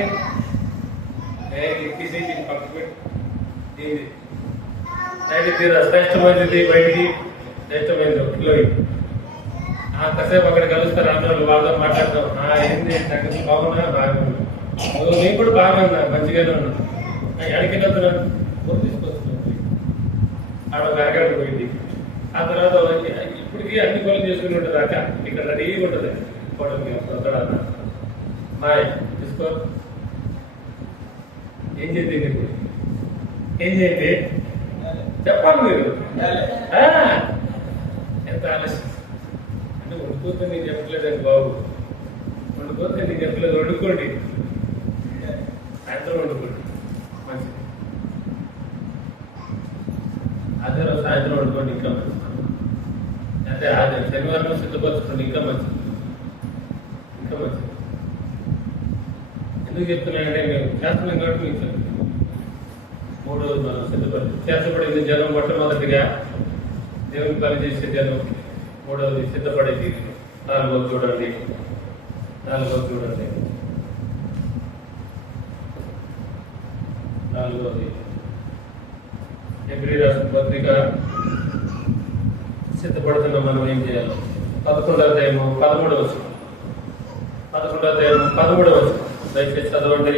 తీసేసి పక్కకు పెట్టి తీరా శ్రేష్టమైనది బయటికి, శ్రేష్టమైనది ఒకటిలో కాసేపు అక్కడ కలుస్తారు, అందరూ వాళ్ళతో మాట్లాడతాం. ఏంటి తగ్గదు, బాగున్నా, బాగున్నా, నేను కూడా బాగా ఉన్నా, మంచిగానే ఉన్నా. ఎక్కడికి వెళ్తున్నాను, తీసుకొస్తున్నాను, ఆడ ఒక అరగంట పోయింది. ఆ తర్వాత ఇప్పటికీ అన్ని పనులు చేసుకుని ఉంటుంది అక్క, ఇక్కడ రెడీగా ఉంటుంది ఫోటోకి వస్తాడన్న మాయ తీసుకో. ఏం చేయండి మీకు, ఏం చేయండి చెప్పాలి మీరు. ఎంత ఆలస్యం అంటే వండుకోతే నీకు చెప్పలేదండి బాబు, వండుకోతే నీకు చెప్పలేదు, వండుకోండి, సాయంత్రం వండుకోండి మంచిది. అదే రోజు సాయంత్రం వండుకోండి ఇంకా మంచిది. అంటే అదే శనివారం సిద్ధపరచుకోండి ఇంకా మంచిది, ఇంకా మంచిది. ఎందుకు చెప్తున్నానంటే మేము చేస్తున్నాం కాబట్టి మీకు చెప్తున్నాం. 3 రోజులు మనం సిద్ధపడి చేర్చబడింది జనం మొట్టమొదటిగా దేవుని పని చేసే జనం, 3వది సిద్ధపడేది, 4వది చూడండి, 4వది చూడండి, 4వది హెబ్రీ రాసిన పత్రిక సిద్ధపడుతున్న మనం ఏం చేయాలి? 11వ అధ్యాయము 13వ వచనం, 11వ అధ్యాయము 13వ వచనం దయచేసి చదవండి,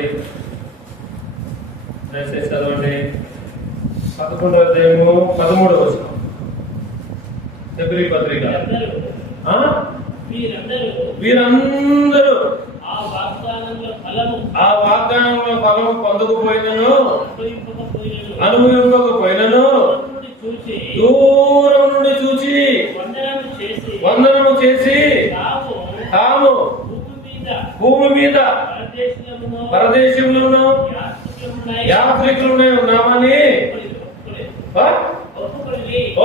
దయచేసి చదవండి. 11వ అధ్యాయము 13వ వచనం హెబ్రీ పత్రిక. వీరందరూ ఆ వాగ్దానంలో ఫలము పొందకపోయినను, అనుభవింపకపోయినను దూరం నుండి చూచి వందనము చేసి తాము భూమి మీద పరదేశంలోనూ యాత్రికులునే ఉన్నామని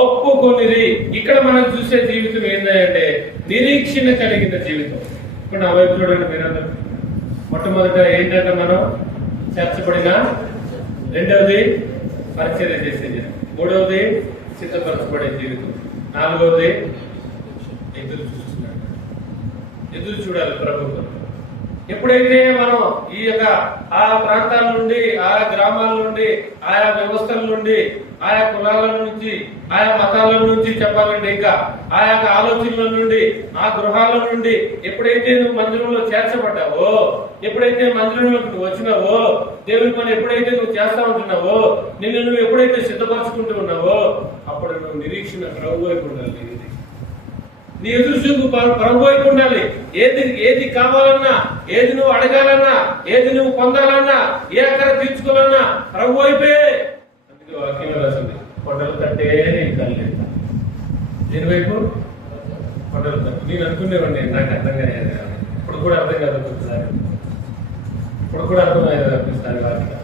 ఒప్పుకొనిది. ఇక్కడ మనం చూసే జీవితం ఏంటంటే నిరీక్షణ కలిగిన జీవితం. ఇప్పుడు నా వైపు చూడండి మీరందరూ. మొట్టమొదట ఏంటంటే మనం చేర్చబడిన, 2వది పరిచర్య చేసే జీవితం, 3వది సిద్ధపరచబడే జీవితం, 4వది ఎదురు చూస్తున్నాడు. ఎదురు చూడాలి ప్రభుత్వం. ఎప్పుడైతే మనం ఈ యొక్క ఆ ప్రాంతాల నుండి, ఆయా గ్రామాల నుండి, ఆయా వ్యవస్థల నుండి, ఆయా కులాల నుంచి, ఆయా మతాల నుంచి చెప్పాలంటే ఇంకా ఆయా ఆలోచనల నుండి, ఆ గృహాల నుండి ఎప్పుడైతే నువ్వు మందిరంలో చేర్చబడ్డావో, ఎప్పుడైతే మందిరంలోకి నువ్వు వచ్చినావో, దేవుని పని ఎప్పుడైతే నువ్వు చేస్తా ఉంటున్నావో, నిన్ను నువ్వు ఎప్పుడైతే సిద్ధపరచుకుంటూ ఉన్నావో, అప్పుడు నువ్వు నిరీక్షణ ప్రభు వైపు ఉండాలి. నీ ఎదురు చూపు ప్రభు వైపు ఉండాలి. ఏది కావాలన్నా, ఏది నువ్వు అడగాలన్నా, ఏది నువ్వు పొందాలన్నా, ఏ అక్కడ తీర్చుకోవాలన్నా ప్రభు వైపే. అందుకే వాక్యంలో రాసింది, కొండలు తట్టే నేను కళ్ళేట. దేని వైపు? కొండలు తట్టు. నేను అనుకునేవాడిని, నాకు అర్థం కాదు, ఇప్పుడు కూడా అర్థం కాదు ఒకసారి, ఇప్పుడు కూడా అర్థమయ్యేది అనిపిస్తారు వాక్యం.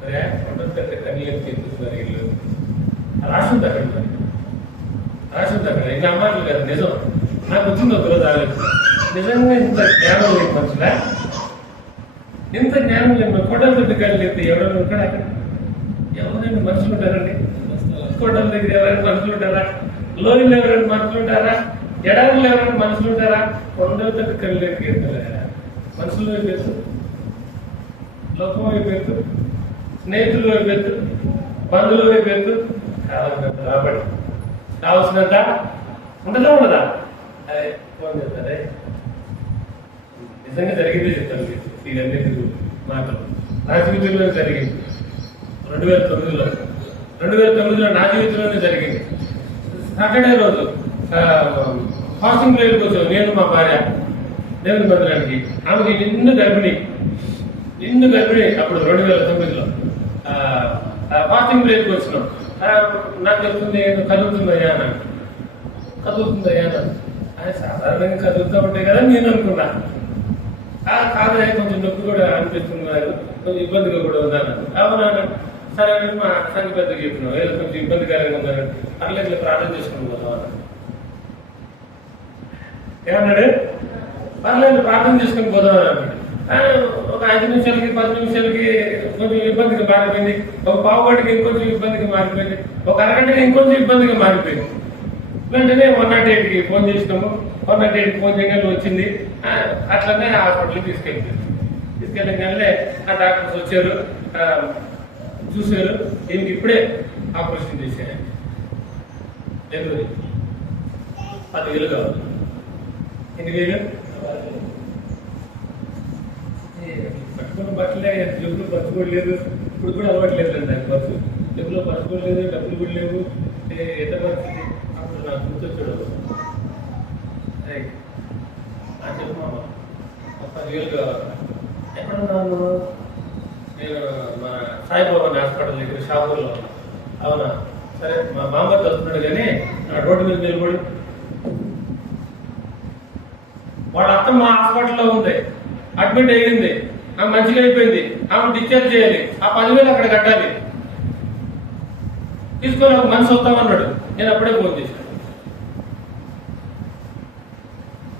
సరే, కొండలు తట్టే కన్నీళ్ళు తీర్చుకున్నారు ఇల్లు రాసింది అక్కడ, మరి రాసింది అక్కడ. ఇంకా అమ్మాయిలు కాదు, నిజం. నాకు వచ్చింది ఒక రోజు ఆలోచన, నిజంగా ఇంత జ్ఞానం లేదు మనుషులా, ఇంత జ్ఞానం లేదు. కొండల దగ్గర కలిగితే ఎవరైనా ఉంటాడు అక్కడ? ఎవరైనా మనుషులు ఉంటారండి? కొండల దగ్గర ఎవరైనా మనుషులు ఉంటారా? లోయలు ఎవరైనా మనుషులు ఉంటారా? ఎడారులు ఎవరైనా మనుషులు ఉంటారా? కొండల దగ్గర కలిగి మనుషులు వైపు, లోకం వైపు, స్నేహితుల వైపు, బంధువుల వైపు కావాల్సినంత రాబడి, కావాల్సినంత ఉండదా ఉండదా? అదే ఫోన్ చేస్తారే, నిజంగా జరిగిందే చెప్తాను. ఇవన్నీ మాత్రం నా జీవితంలో జరిగింది. 2009లో 2009లో నా జీవితంలోనే జరిగింది. సాటర్డే రోజు ఫాస్టింగ్ ప్రేయర్కి వచ్చాము, నేను మా భార్య దేవుని మందిరానికి. ఆమెకి నిండు గర్భిణి. అప్పుడు 2009లో ఫాస్టింగ్ ప్రేయర్కి వచ్చినాం. నాకు చెప్తుంది, కదులుతుందయ్యా అని. సాధారణంగా కదులుతూ ఉంటాయి కదా నేను అనుకున్నా. కాదే, కొంచెం నొప్పి కూడా అనిపిస్తుంది, కొంచెం ఇబ్బందిగా కూడా ఉందన్నాను. అవునా, సరే మా సంఘ పెద్దకి చెప్పినాం, ఏదో కొంచెం ఇబ్బందికరంగా ఉందని. అట్లా ప్రార్థన చేసుకుని పోతాం అన్న. ఏమన్నాడు? పర్లేదు ప్రార్థన చేసుకుని పోదాం అన్నాడు. ఒక 5 నిమిషాలకి 10 నిమిషాలకి కొంచెం ఇబ్బందిగా మారిపోయింది. ఒక పావు గంటకి ఇంకొంచెం ఇబ్బందిగా మారిపోయింది. ఒక అరగంటకి ఇంకొంచెం ఇబ్బందిగా మారిపోయింది. వెంటనే 108కి ఫోన్ చేసినాము. 108కి ఫోన్ చేయగానే వచ్చింది. అట్లనే హాస్పిటల్కి తీసుకెళ్ళగానే ఆ డాక్టర్స్ వచ్చారు, చూశారు. దీనికి ఇప్పుడే ఆపరేషన్ చేశారు. డెలివరీ 10,000 కావాలి. ఎన్ని వేలు? పట్టుకున్న బట్టలే, జబ్బులు పరచుకోలేదు. ఇప్పుడు కూడా అలవాట్లేదు అండి నాకు బస్సు. జబ్బులో పరచుకోలేదు, డబ్బులు కూడా లేవు. ఎంత పరిస్థితి? అప్పుడు నాకు గుర్తొచ్చాడు, చెప్పు మామ 10,000 కావాలి. ఎక్కడున్నాను? నేను మన సాయిబాబా హాస్పిటల్ దగ్గర షాపూర్లో. అవునా, సరే మా మామతో వస్తున్నాడు కానీ నా రోడ్డు మీద నిలబడి. వాళ్ళ అత్తమ్మ హాస్పిటల్లో ఉంది, అడ్మిట్ అయ్యింది. ఆమె మంచిగా అయిపోయింది. ఆమె డిశ్చార్జ్ చేయాలి. ఆ 10,000 అక్కడ కట్టాలి. తీసుకొని ఒక మనిషి వస్తామన్నాడు. నేను అప్పుడే ఫోన్ చేశాను.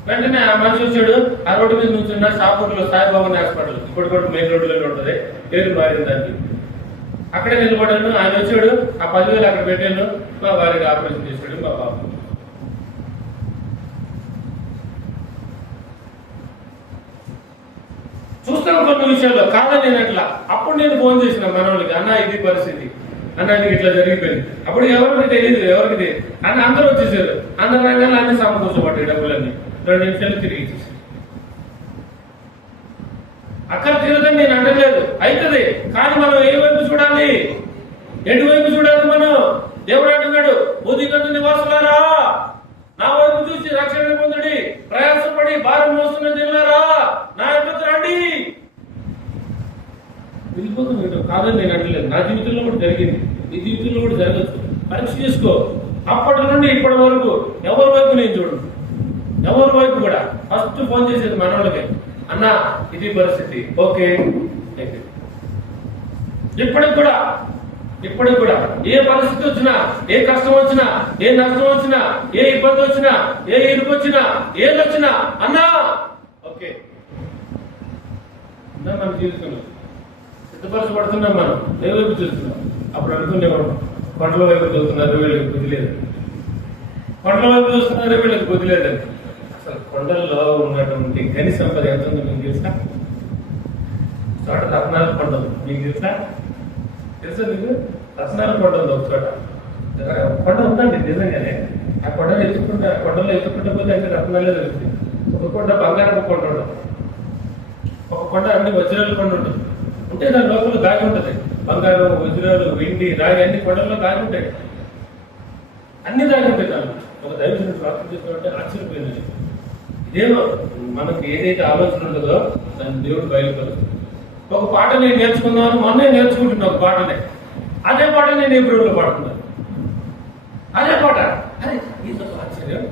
వెంటనే ఆ మనిషి వచ్చాడు. ఆ రోడ్డు మీద నుంచి ఉన్న షాపూర్లో సాయిబాబా హాస్పిటల్, ఇప్పుడు కూడా మెయిన్ రోడ్డులోనే ఉంటుంది, పేరు మారింది దానికి. అక్కడే నిలబడాను. ఆయన వచ్చాడు. ఆ 10,000 అక్కడ పెట్టాను. మా వారికి ఆపరేషన్ చేశాడు మా బాబు. చూస్తాను కొన్ని విషయాల్లో కాదని నేను అట్లా. అప్పుడు నేను ఫోన్ చేసిన మనోళ్ళకి, అన్న ఇది పరిస్థితి, అన్న ఇట్లా జరిగిపోయింది. అప్పుడు ఎవరికి తెలియదు, అన్న అందరూ వచ్చేసారు. అందరూ రంగాలు అన్ని సమకూర్చబడ్డాయి. డబ్బులన్నీ 2 నిమిషాలు తిరిగి ఇచ్చేసారు. అక్కడ తిరగదని నేను అంటలేదు, అవుతుంది. కానీ మనం ఏ వైపు చూడాలి? ఎటువైపు చూడాలి మనం? దేవుడు అంటున్నాడు, భూదిగంధ నివాసులారా, నా వైపు చూసి రక్షణ పొందుడి, ప్రయాసపడి భారం మోస్తున్న జనులారా, నా యొక్కకు రండి. వెళ్ళిపోతుంది. కాదని నేను అంటలేదు. నా జీవితంలో కూడా జరిగింది, నీ జీవితంలో కూడా జరగచ్చు. పరీక్ష చేసుకో. అప్పటి నుండి ఇప్పటి వరకు ఎవరి వైపు నేను చూడను, ఎవరి వైపు కూడా. ఫస్ట్ ఫోన్ చేసేది మనోళ్ళకి, అన్న ఇది పరిస్థితి, ఓకే. ఇప్పటికి కూడా ఏ పరిస్థితి వచ్చినా, ఏ కష్టం వచ్చినా, ఏ నష్టం వచ్చినా, ఏ ఇబ్బంది వచ్చినా, ఏ ఇరుకు వచ్చినా, ఏది వచ్చినా, అన్నా ఓకే. మన జీవితంలో సిద్ధపరచబడుతున్నాం. మనం ఏ వైపు చూస్తున్నాం? అప్పుడు అనుకునేవాడు, కొండల వైపు చూస్తున్నారు, వీళ్ళకి బుద్ధి లేదు. కొండల వైపు చూస్తున్నారు, వీళ్ళకి బుద్ధి లేదండి. అసలు కొండల్లో ఉన్నటువంటి గని సంపద ఎంత ఉందో మీకు తెలుసా? చోట రత్నాల కొండ మీకు తెలుసా? మీకు రత్నాల కొండ ఉంది ఒక చోట. కొండ ఉందండి నిజంగానే. ఆ కొండలు కొండలో ఎత్తుకుంటూ పోతే అంటే రత్నాలే దొరుకుతుంది. ఒక కొండ బంగారం కొండ ఉండదు, ఒక కొండ అన్ని వజ్రాల కొండ ఉంటుంది. ఉంటే దాని లోపల దాగి ఉంటుంది. బంగారం, వజ్రాలు, వెండి, రాగి అన్ని కొండల్లో దాగి ఉంటాయి. అన్ని దాగి ఉంటాయి. దాన్ని ఒక దైవజనుడు ప్రార్థన చేస్తున్నట్టే ఆశ్చర్యపోయింది. ఇదేమో మనకి ఏదైతే ఆలోచన ఉంటుందో దాన్ని దేవుడు బయలుపరుస్తుంది. ఒక పాట నేను నేర్చుకుందామని మొన్నే నేర్చుకుంటున్నా. ఒక పాటనే, అదే పాట నేను ఏప్రిల్లో పాడుతున్నాను. అదే పాట. అదే ఇంత ఆశ్చర్యం.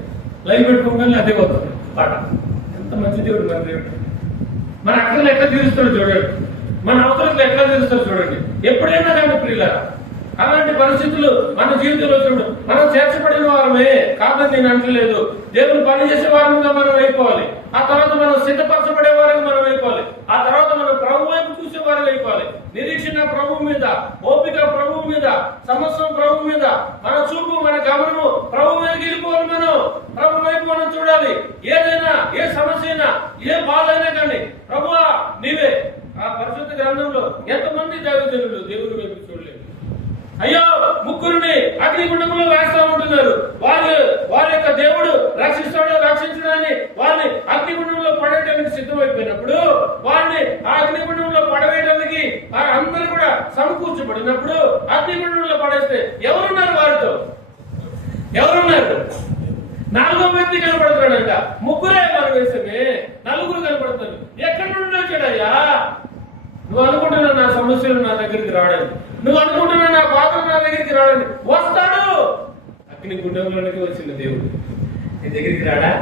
లైవ్ పెట్టుకోగానే అదే వస్తుంది పాట. ఎంత మంచి దేవుడు మన దేవుడు. మన అక్కలు ఎట్లా తీరుస్తాడు చూడండి, మన అవసరాలు ఎట్లా తీరుస్తాడు చూడండి. ఎప్పుడైనా కానీ ప్రియులారా, అలాంటి పరిస్థితులు మన జీవితంలో చూడు. మనం చేర్చబడిన వారమే కాదని నేను అంటలేదు. దేవుని పని చేసే వారంగా మనం అయిపోవాలి. ఆ తర్వాత మనం సిద్ధపరచబడే వారంగా మనం అయిపోవాలి. ఆ తర్వాత మనం ప్రభు వైపు చూసే వారు అయిపోవాలి. నిరీక్షణ ప్రభు మీద, ఓపిక ప్రభు మీద, సమస్తం ప్రభు మీద, మన చూపు, మన గమనము ప్రభు మీద వెళ్ళిపోవాలి. మనం ప్రభు వైపు మనం చూడాలి. ఏదైనా, ఏ సమస్య అయినా, ఏ బాధ అయినా కానీ ప్రభువా నీవే. ఆ పరిశుద్ధ గ్రంథంలో ఎంతమంది దైవజనులు దేవుని వైపు చూడలేదు. అయ్యో, 3 అగ్నిగుండంలో వేస్తా ఉంటున్నారు. వారి యొక్క దేవుడు రక్షిస్తాడో రక్షించడాన్ని వారిని అగ్నిగుండంలో పడేయడానికి సిద్ధమైపోయినప్పుడు, వారిని ఆ అగ్నిగుండంలో పడవేయడానికి అందరూ కూడా సమకూర్చబడినప్పుడు, అగ్నిగుండంలో పడేస్తే ఎవరున్నారు? 4వ వ్యక్తి కనపడుతున్నాడంట. ముగ్గురే మనం వేసమే, 4గురు కనపడుతున్నారు. ఎక్కడి నుండి వచ్చాడయ్యా? నువ్వు అనుకుంటున్నా నా సమస్యలు నా దగ్గరికి రావడానికి, నువ్వు అనుకుంటున్నా నా బాధలు నా దగ్గరికి రావడానికి. వస్తాడు. అగ్ని గుండంలోనికి వచ్చిన దేవుడు నీ దగ్గరికి రాడా?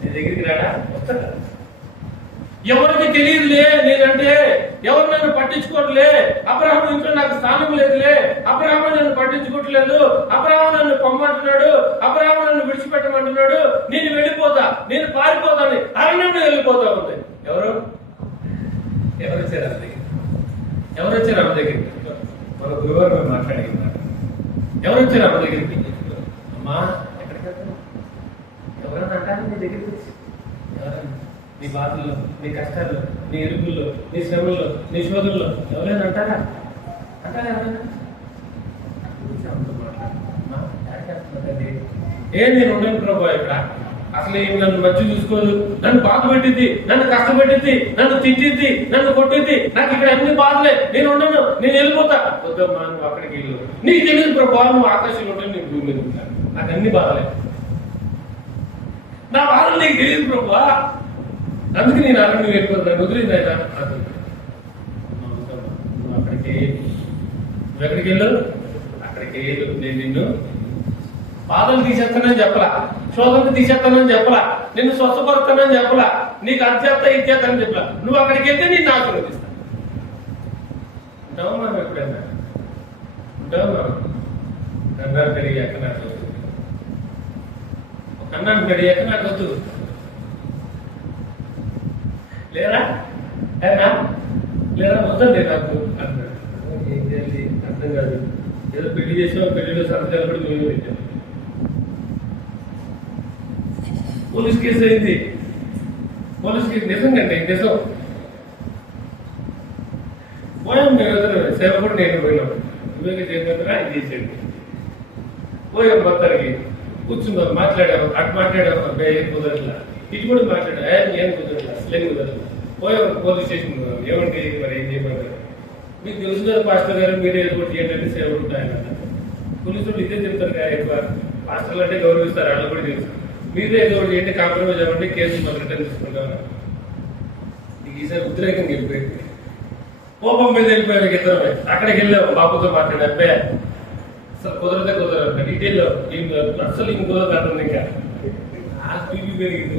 నీ దగ్గరికి రాడా? వస్తాడా? ఎవరికి తెలియదులే నేనంటే, ఎవరు నన్ను పట్టించుకోవట్లే, అబ్రహాం ఇంట్లో నాకు స్థానం లేదులే, అబ్రహాం నన్ను పట్టించుకోవట్లేదు, అబ్రహాం నన్ను పొమ్మంటున్నాడు, అబ్రహాం నన్ను విడిచిపెట్టమంటున్నాడు, నేను వెళ్ళిపోతా, నేను పారిపోతాను, అరణ్యంలో వెళ్ళిపోతా ఉంది. ఎవరు వచ్చారు ఆమె దగ్గర? ఎవరు వచ్చారు ఆమె దగ్గరికి? మన గురువారు మేము మాట్లాడుతున్నారు. ఎవరు వచ్చారు ఆమె దగ్గరికి? అమ్మా ఎక్కడికి వెళ్తాను? ఎవరన్నా అంటారు నీ దగ్గరికి వచ్చి? ఎవరన్నా నీ బాధల్లో, నీ కష్టాల్లో, నీ ఇరుకుల్లో, నీ శ్రమల్లో, నీ శోధనలో ఎవరైనా అంటారా? ఎవరైనా? నేను ఉండను ప్రభు ఇక్కడ. అసలు ఏమి నన్ను మంచి చూసుకోదు, నన్ను బాధ పెట్టింది, నన్ను కష్టపెట్టింది, నన్ను తిట్టింది, నన్ను కొట్టింది, నాకు ఇక్కడ అన్ని బాధలే, నేను ఉండను, నేను వెళ్ళిపోతా. వద్దమ్మా నువ్వు అక్కడికి వెళ్ళు, నీకు తెలియదు ప్రభు, నువ్వు ఆకాశంలో ఉంటాను, నేను భూమి మీద ఉంటాను, నాకు అన్ని బాధలే, నా బాధలు నీకు తెలియదు ప్రభు, అందుకే నేను అరణ్యం వెళ్ళిపోతున్నాను, వదిలింది ఆయన. నువ్వు అక్కడికి నువ్వు ఎక్కడికి వెళ్ళు, అక్కడికి వెళ్ళు, నేను నిన్ను బాధలు తీసేస్తానని చెప్పలా, శోధనకు తీసేస్తానని చెప్పలా, నిన్ను స్వస్థపరుస్తానని చెప్పలా, నీకు అధ్యాత్త ఇచ్చేస్తానని చెప్పలా. నువ్వు అక్కడికి వెళ్తే నేను ఆశీర్వదిస్తాను. ఉంటావు మనం ఎప్పుడైనా? ఉంటావు మనం? కన్నాను పెరిగాక నాకు వద్దు, కన్నాను పెరిగాక నాకు వద్దు లేరా లేరా వద్దండి నాకు అన్నాడు. ఏం చేయాలి అర్థం కాదు. ఏదో పెళ్లి చేసావు, పెళ్లిలో సంతకాలు కూడా మేము పెట్టాం. పోలీస్ కేసు అయింది, పోలీస్ కేసు నిజంగా నిజం. పోయాం మేము సేవ కూడా నేను పోయినాం. వివేక చేయకుండా ఇది చేసేది. పోయాం మొత్తానికి కూర్చున్నాం, మాట్లాడాము, అటు మాట్లాడాము, అబ్బాయి ఏం కుదరట్లా, ఇటు కూడా మాట్లాడాం, ఏం కుదరట్లా, అసలేం కుదరట్లా. పోయాం పోలీస్ స్టేషన్, ఏమంటే మరి ఏం చేయమంటారు, మీకు తెలుసు కదా పాస్టర్ గారు, మీరే ఏదో ఒకటి ఏంటంటే సేవ ఉంటాయన్న. పోలీసులు ఇదే చెప్తారు కదా ఎక్కువ, పాస్టర్లు అంటే గౌరవిస్తారు, వాళ్ళు కూడా తెలుసు. మీరే ఏదో ఒకటి ఏంటి కాంప్రమైజ్ అవ్వండి, కేసు మనం రిటర్న్ తీసుకుంటాం. నీకు ఈసారి ఉద్రేకంగా వెళ్ళిపోయింది, కోపం మీద వెళ్ళిపోయాను. ఇద్దరమే అక్కడికి వెళ్ళాము, బాబుతో మాట్లాడే, అబ్బాయి అసలు కుదరదు డీటెయిల్ అసలు ఇంక కుదరదు అంటుంది. ఇంకా ఆ స్పీడ్ పెరిగింది.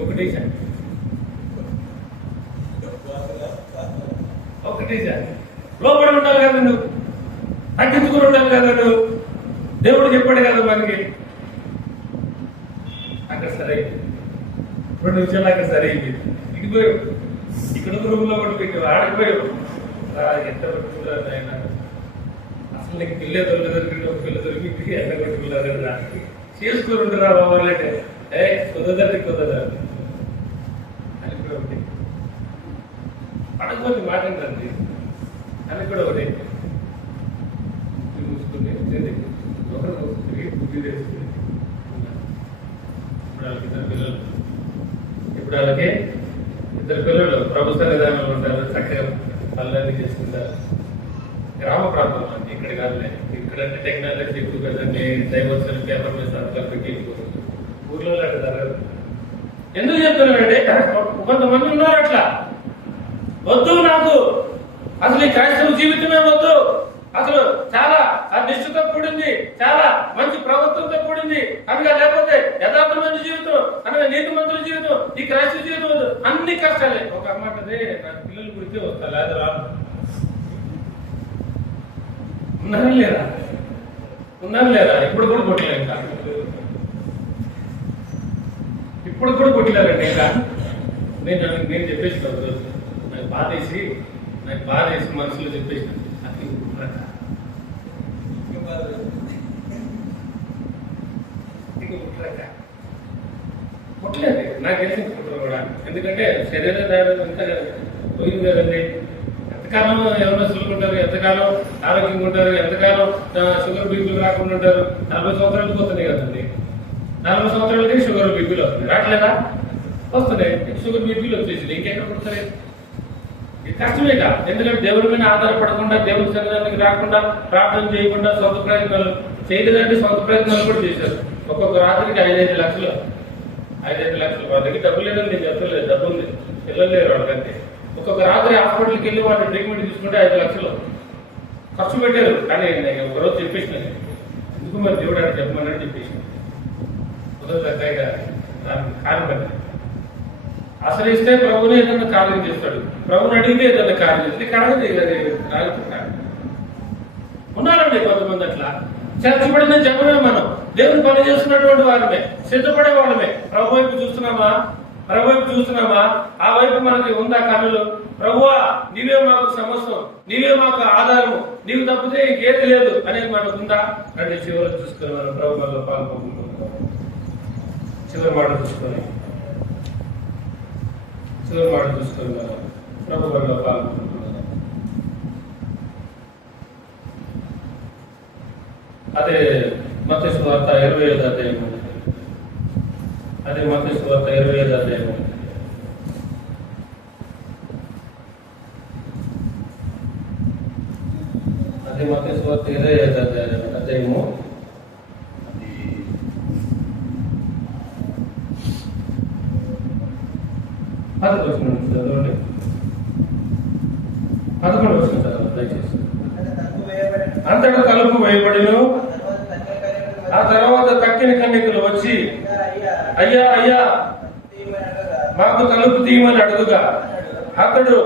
ఒకటే లోపల ఉండాలి కదా నువ్వు, తగ్గించుకుని ఉండాలి కదా నువ్వు. దేవుడు చెప్పాడు కదా మనకి. అక్కడ సరే 2 నిమిషాలు అక్కడ సరే ఇటుపోయావు, ఇక్కడ రూమ్ లో కూడా పెట్టావు, ఆడిపోయావు. ఎంత పట్టుకున్నారు ఆయన, అసలు నీకు పిల్ల దొరకదు, ఒక పిల్ల దొరికి ఎంత పట్టుకున్నారు కదా, చేసుకుని ఉండరా బాబాలంటే కుదరదు అని కూడా ఒకటి పడకపోతే మాట్లాడండి అని కూడా ఒకటి చూసుకుని ఒకరు బుద్ధి తెలుసుకుని. ఇప్పుడు వాళ్ళకి ఇద్దరు పిల్లలు ప్రభు సన్నిధానంలో ఉంటారు, చక్కగా పనులన్నీ చేసుకుంటారు. గ్రామ ప్రాంతం అండి, ఇక్కడ కాదులే. ఇక్కడంటే టెక్నాలజీ ఎక్కువ కదండి, దైవోత్సవం పేపర్ మీద సంతకాలు పెట్టి వెళ్ళిపోతుంది. ఊర్లో అడుగుతారు. ఎందుకు చెప్తున్నానంటే కొంతమంది ఉన్నారు అట్లా, వద్దు నాకు అసలు ఈ క్రైస్తవ జీవితమే వద్దు, అసలు చాలా నిష్ఠతో కూడింది, చాలా మంచి ప్రవర్తనతో కూడింది అనగా, లేకపోతే యథార్థమైన జీవితం అనగా నీతిమంతుల జీవితం, ఈ క్రైస్తవ జీవితం వద్దు, అన్ని కష్టాలే. ఒక అమ్మాటదే నా పిల్లల గురించి వస్తా, లేదా రాదు. ఉన్నారా లేరా? ఇప్పుడు కూడా కొట్టలేదు, ఇంకా ఇప్పుడు కూడా కొట్టలేరండి. ఇంకా నేను చెప్పేసిన రోజు నాకు బాధేసి మనసులో చెప్పేసిన అది కొట్టలేదు. నాకు తెలిసిన కుట్ర కూడా, ఎందుకంటే శరీరం అంతా పోయింది కదండి. ఎంతకాలం ఎవరైనా సులుకుంటారు, ఎంతకాలం ఆరోగ్యంగా ఉంటారు, ఎంతకాలం షుగర్ బీపీలు రాకుండా ఉంటారు. 40 సంవత్సరాలు పోతున్నాయి కదండి. 40 సంవత్సరాలకి షుగర్ బీపీలు వస్తున్నాయి, రావట్లేదా? వస్తున్నాయి. షుగర్ బీపీలు వచ్చేసింది, ఇంకెక్కడ పుడతాయి? ఇది కష్టమేట. ఎందుకంటే దేవుడి మీద ఆధారపడకుండా, దేవుడి సన్నిధానానికి రాకుండా, ప్రార్థన చేయకుండా, సొంత ప్రయత్నాలు చేయలేదంటే సొంత ప్రయత్నాలు కూడా చేశారు. ఒక్కొక్క రాత్రికి 5-5 లక్షలు 5-5 లక్షలు. వాళ్ళ దగ్గర డబ్బు లేదని నేను చెప్పలేదు, డబ్బు ఉంది, పిల్లలు లేరు వాళ్ళకంటే. ఒక్కొక్క రాత్రి హాస్పిటల్కి వెళ్ళి వాళ్ళు ట్రీట్మెంట్ తీసుకుంటే 5 లక్షలు ఖర్చు పెట్టారు. కానీ నేను ఒకరోజు చెప్పేసిన, ఎందుకు మరి దేవుడు అంటే చెప్పమని చెప్పేసి కుదరదు దగ్గరగా దానికి కారణం. ఆశ్రయిస్తే ప్రభుని ఏదన్నా కార్యం చేస్తాడు, ప్రభుని అడిగితే ఏదన్నా కార్యం చేస్తే కారణం ఉన్నారండి కొంతమంది అట్లా. చేర్చబడిన జనమే మనం, దేవుని పని చేస్తున్నటువంటి వారమే, సిద్ధపడే వాళ్ళమే. ప్రభు వైపు చూస్తున్నామా? ఆ వైపు మనకి ఉందా కన్నులు? ప్రభువా నీవే మాకు సమస్తం, నీవే మాకు ఆధారము, నీవు తప్పితే ఇంకేది లేదు అనేది మనకు ఉందా? అంటే చివరి చూసుకొని మనం ప్రభు మనలో పాల్గొంటున్నాం. చివరి మాట చూసుకొని మనం ప్రభు మనలో పాల్గొంటున్నాం. అదే మత్తయి సువార్త 25వ అధ్యాయం. అదే మత్తయి సువార్త 25వ అధ్యాయం. అదే మత్తయి సువార్త 25వ అధ్యాయము. అది 11వ వచనం చదవండి. 11వ వచనం చదవండి దయచేసి. అంతటా తలుపు వేయబడిను, ఆ తర్వాత తక్కిన కన్యకలు వచ్చి అయ్యా అయ్యా మాకు తలుపు తీయమని అడుగుగా అతడు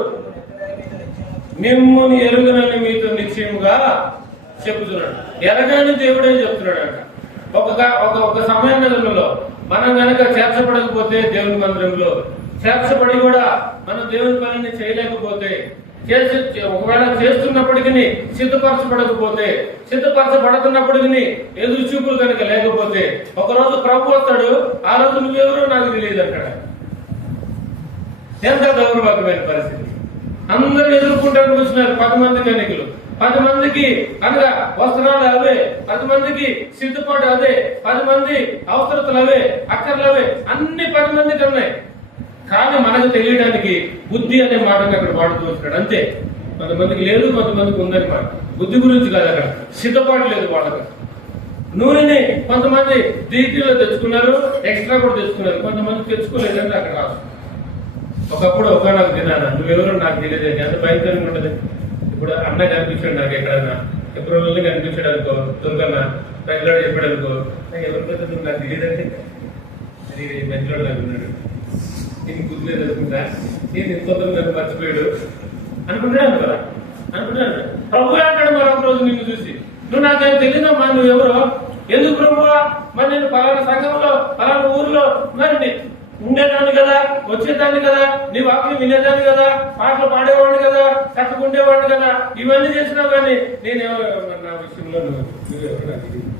మిమ్ముని ఎరుగనని మీతో నిశ్చయముగా చెబుతున్నాడు. ఎరగని దేవుడే చెప్తున్నాడు అంట. ఒక సమయంలో మనం కనుక చేర్చబడకపోతే దేవుని మందిరంలో చేర్చబడి కూడా మనం దేవుని పనిని చేయలేకపోతే, ఒకవేళ చేస్తున్నప్పటికీ సిద్ధపరచబడుతున్నప్పటికీ ఎదురు చూపులు కనుక లేకపోతే ఒకరోజు ప్రభు వస్తాడు, ఆ రోజు నువ్వెవరో నాకు తెలియదు అంటాడు. ఎంత దౌర్భాగ్యమైన పరిస్థితి. అందరూ ఎదుర్కొంటానికి వచ్చినారు 10 మంది కన్యకలు. 10 మందికి అనగా వస్త్రాలు అవే, 10 మందికి సిద్ధపాటు అదే, 10 మంది అవసరతలు అవే, అక్కర్లు అవే, అన్ని 10 మందికి ఉన్నాయి. కానీ మనకు తెలియడానికి బుద్ధి అనే మాటని అక్కడ వాడుతూ వచ్చినాడు అంతే. 10 మందికి లేదు, 10 మందికి ఉందని మాట. బుద్ధి గురించి కాదు, అక్కడ సిద్ధపాటు లేదు వాళ్ళకి. నూనెని కొంతమంది దీటిలో తెచ్చుకున్నారు, ఎక్స్ట్రా కూడా తెచ్చుకున్నారు, కొంతమంది తెచ్చుకోలేదని అక్కడ రాదు. ఒకప్పుడు నాకు తిన్నాను, నువ్వెవరో నాకు తెలియదు, ఎంత భయంకరంగా ఉంటుంది. ఇప్పుడు అన్న కనిపించాడు నాకు ఎక్కడన్నా, ఎప్పుడు కనిపించాడు అనుకో, దుర్గన్న పెద్దలాడు చెప్పాడు అనుకో, ఎవరి పెద్ద నాకు తెలియదండి, అది పెద్దలాడు నాకు ఉన్నాడు, నేను గుర్తులేదు అనుకుంటా, నేను ఇంకొంత నన్ను మర్చిపోయాడు అనుకుంటాను కదా, అనుకుంటాను. ప్రభు అంటాడు మరొక రోజు నిన్ను చూసి, నువ్వు నాకేం తెలియదమ్మా, నువ్వెవరో, ఎందుకు ప్రభువా, మరి నేను పలానా సంఘంలో పలానా ఊర్లో మరి ఉండేదాన్ని కదా, వచ్చేదాన్ని కదా, నీ వాక్యం వినేదాన్ని కదా, పాటలు పాడేవాడిని కదా, చక్కకుండేవాడిని కదా, ఇవన్నీ చేసినావు కానీ నేనెవరు నా విషయంలో నువ్వెవరు నాకు తెలియదు.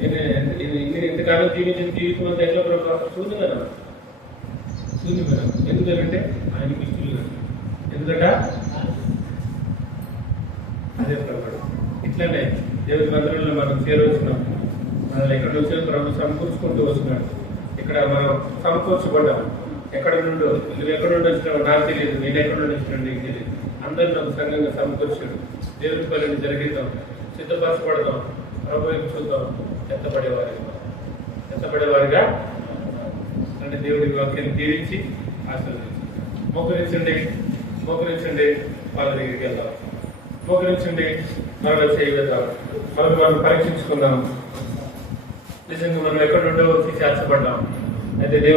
నేను ఇంతకాలం జీవించిన జీవితం అంతా ఎట్లా ప్రభావం చూడు కదా, ఎందుకంటే ఆయనకి ఇష్టం. ఎందుకంట అదే ప్రభావం. ఇట్లానే దేవుడి మందిరంలో మనం చేరవచ్చున్నాం, మనల్ని ఎక్కడ వచ్చే ప్రభు సమకూర్చుకుంటూ వస్తున్నాడు. ఇక్కడ మనం సమకూర్చబడ్డాం. ఎక్కడ నుండో, నువ్వు ఎక్కడ నుండి వచ్చినావు నాకు తెలియదు, నేను ఎక్కడ నుండి వచ్చినాడు నీకు తెలియదు. అందరూ నాకు సంఘంగా సమకూర్చాడు. దేవుడి పనిని జరిగిద్దాం, సిద్ధపరచబడదాం, ప్రభు వైపు చూద్దాం, ఎత్తపడేవారిగా అంటే దేవుడి వాక్యాన్ని దీవించి ఆశీర్వదించి మోకరించండి వాళ్ళ దగ్గరికి వెళ్దాం, మోకరించండి మరలా చేయవేద్దాం, మనం పరీక్షించుకుందాం. నిజంగా మనం ఎక్కడ నుండో వచ్చి చేర్చబడ్డాం. అయితే దేవుడు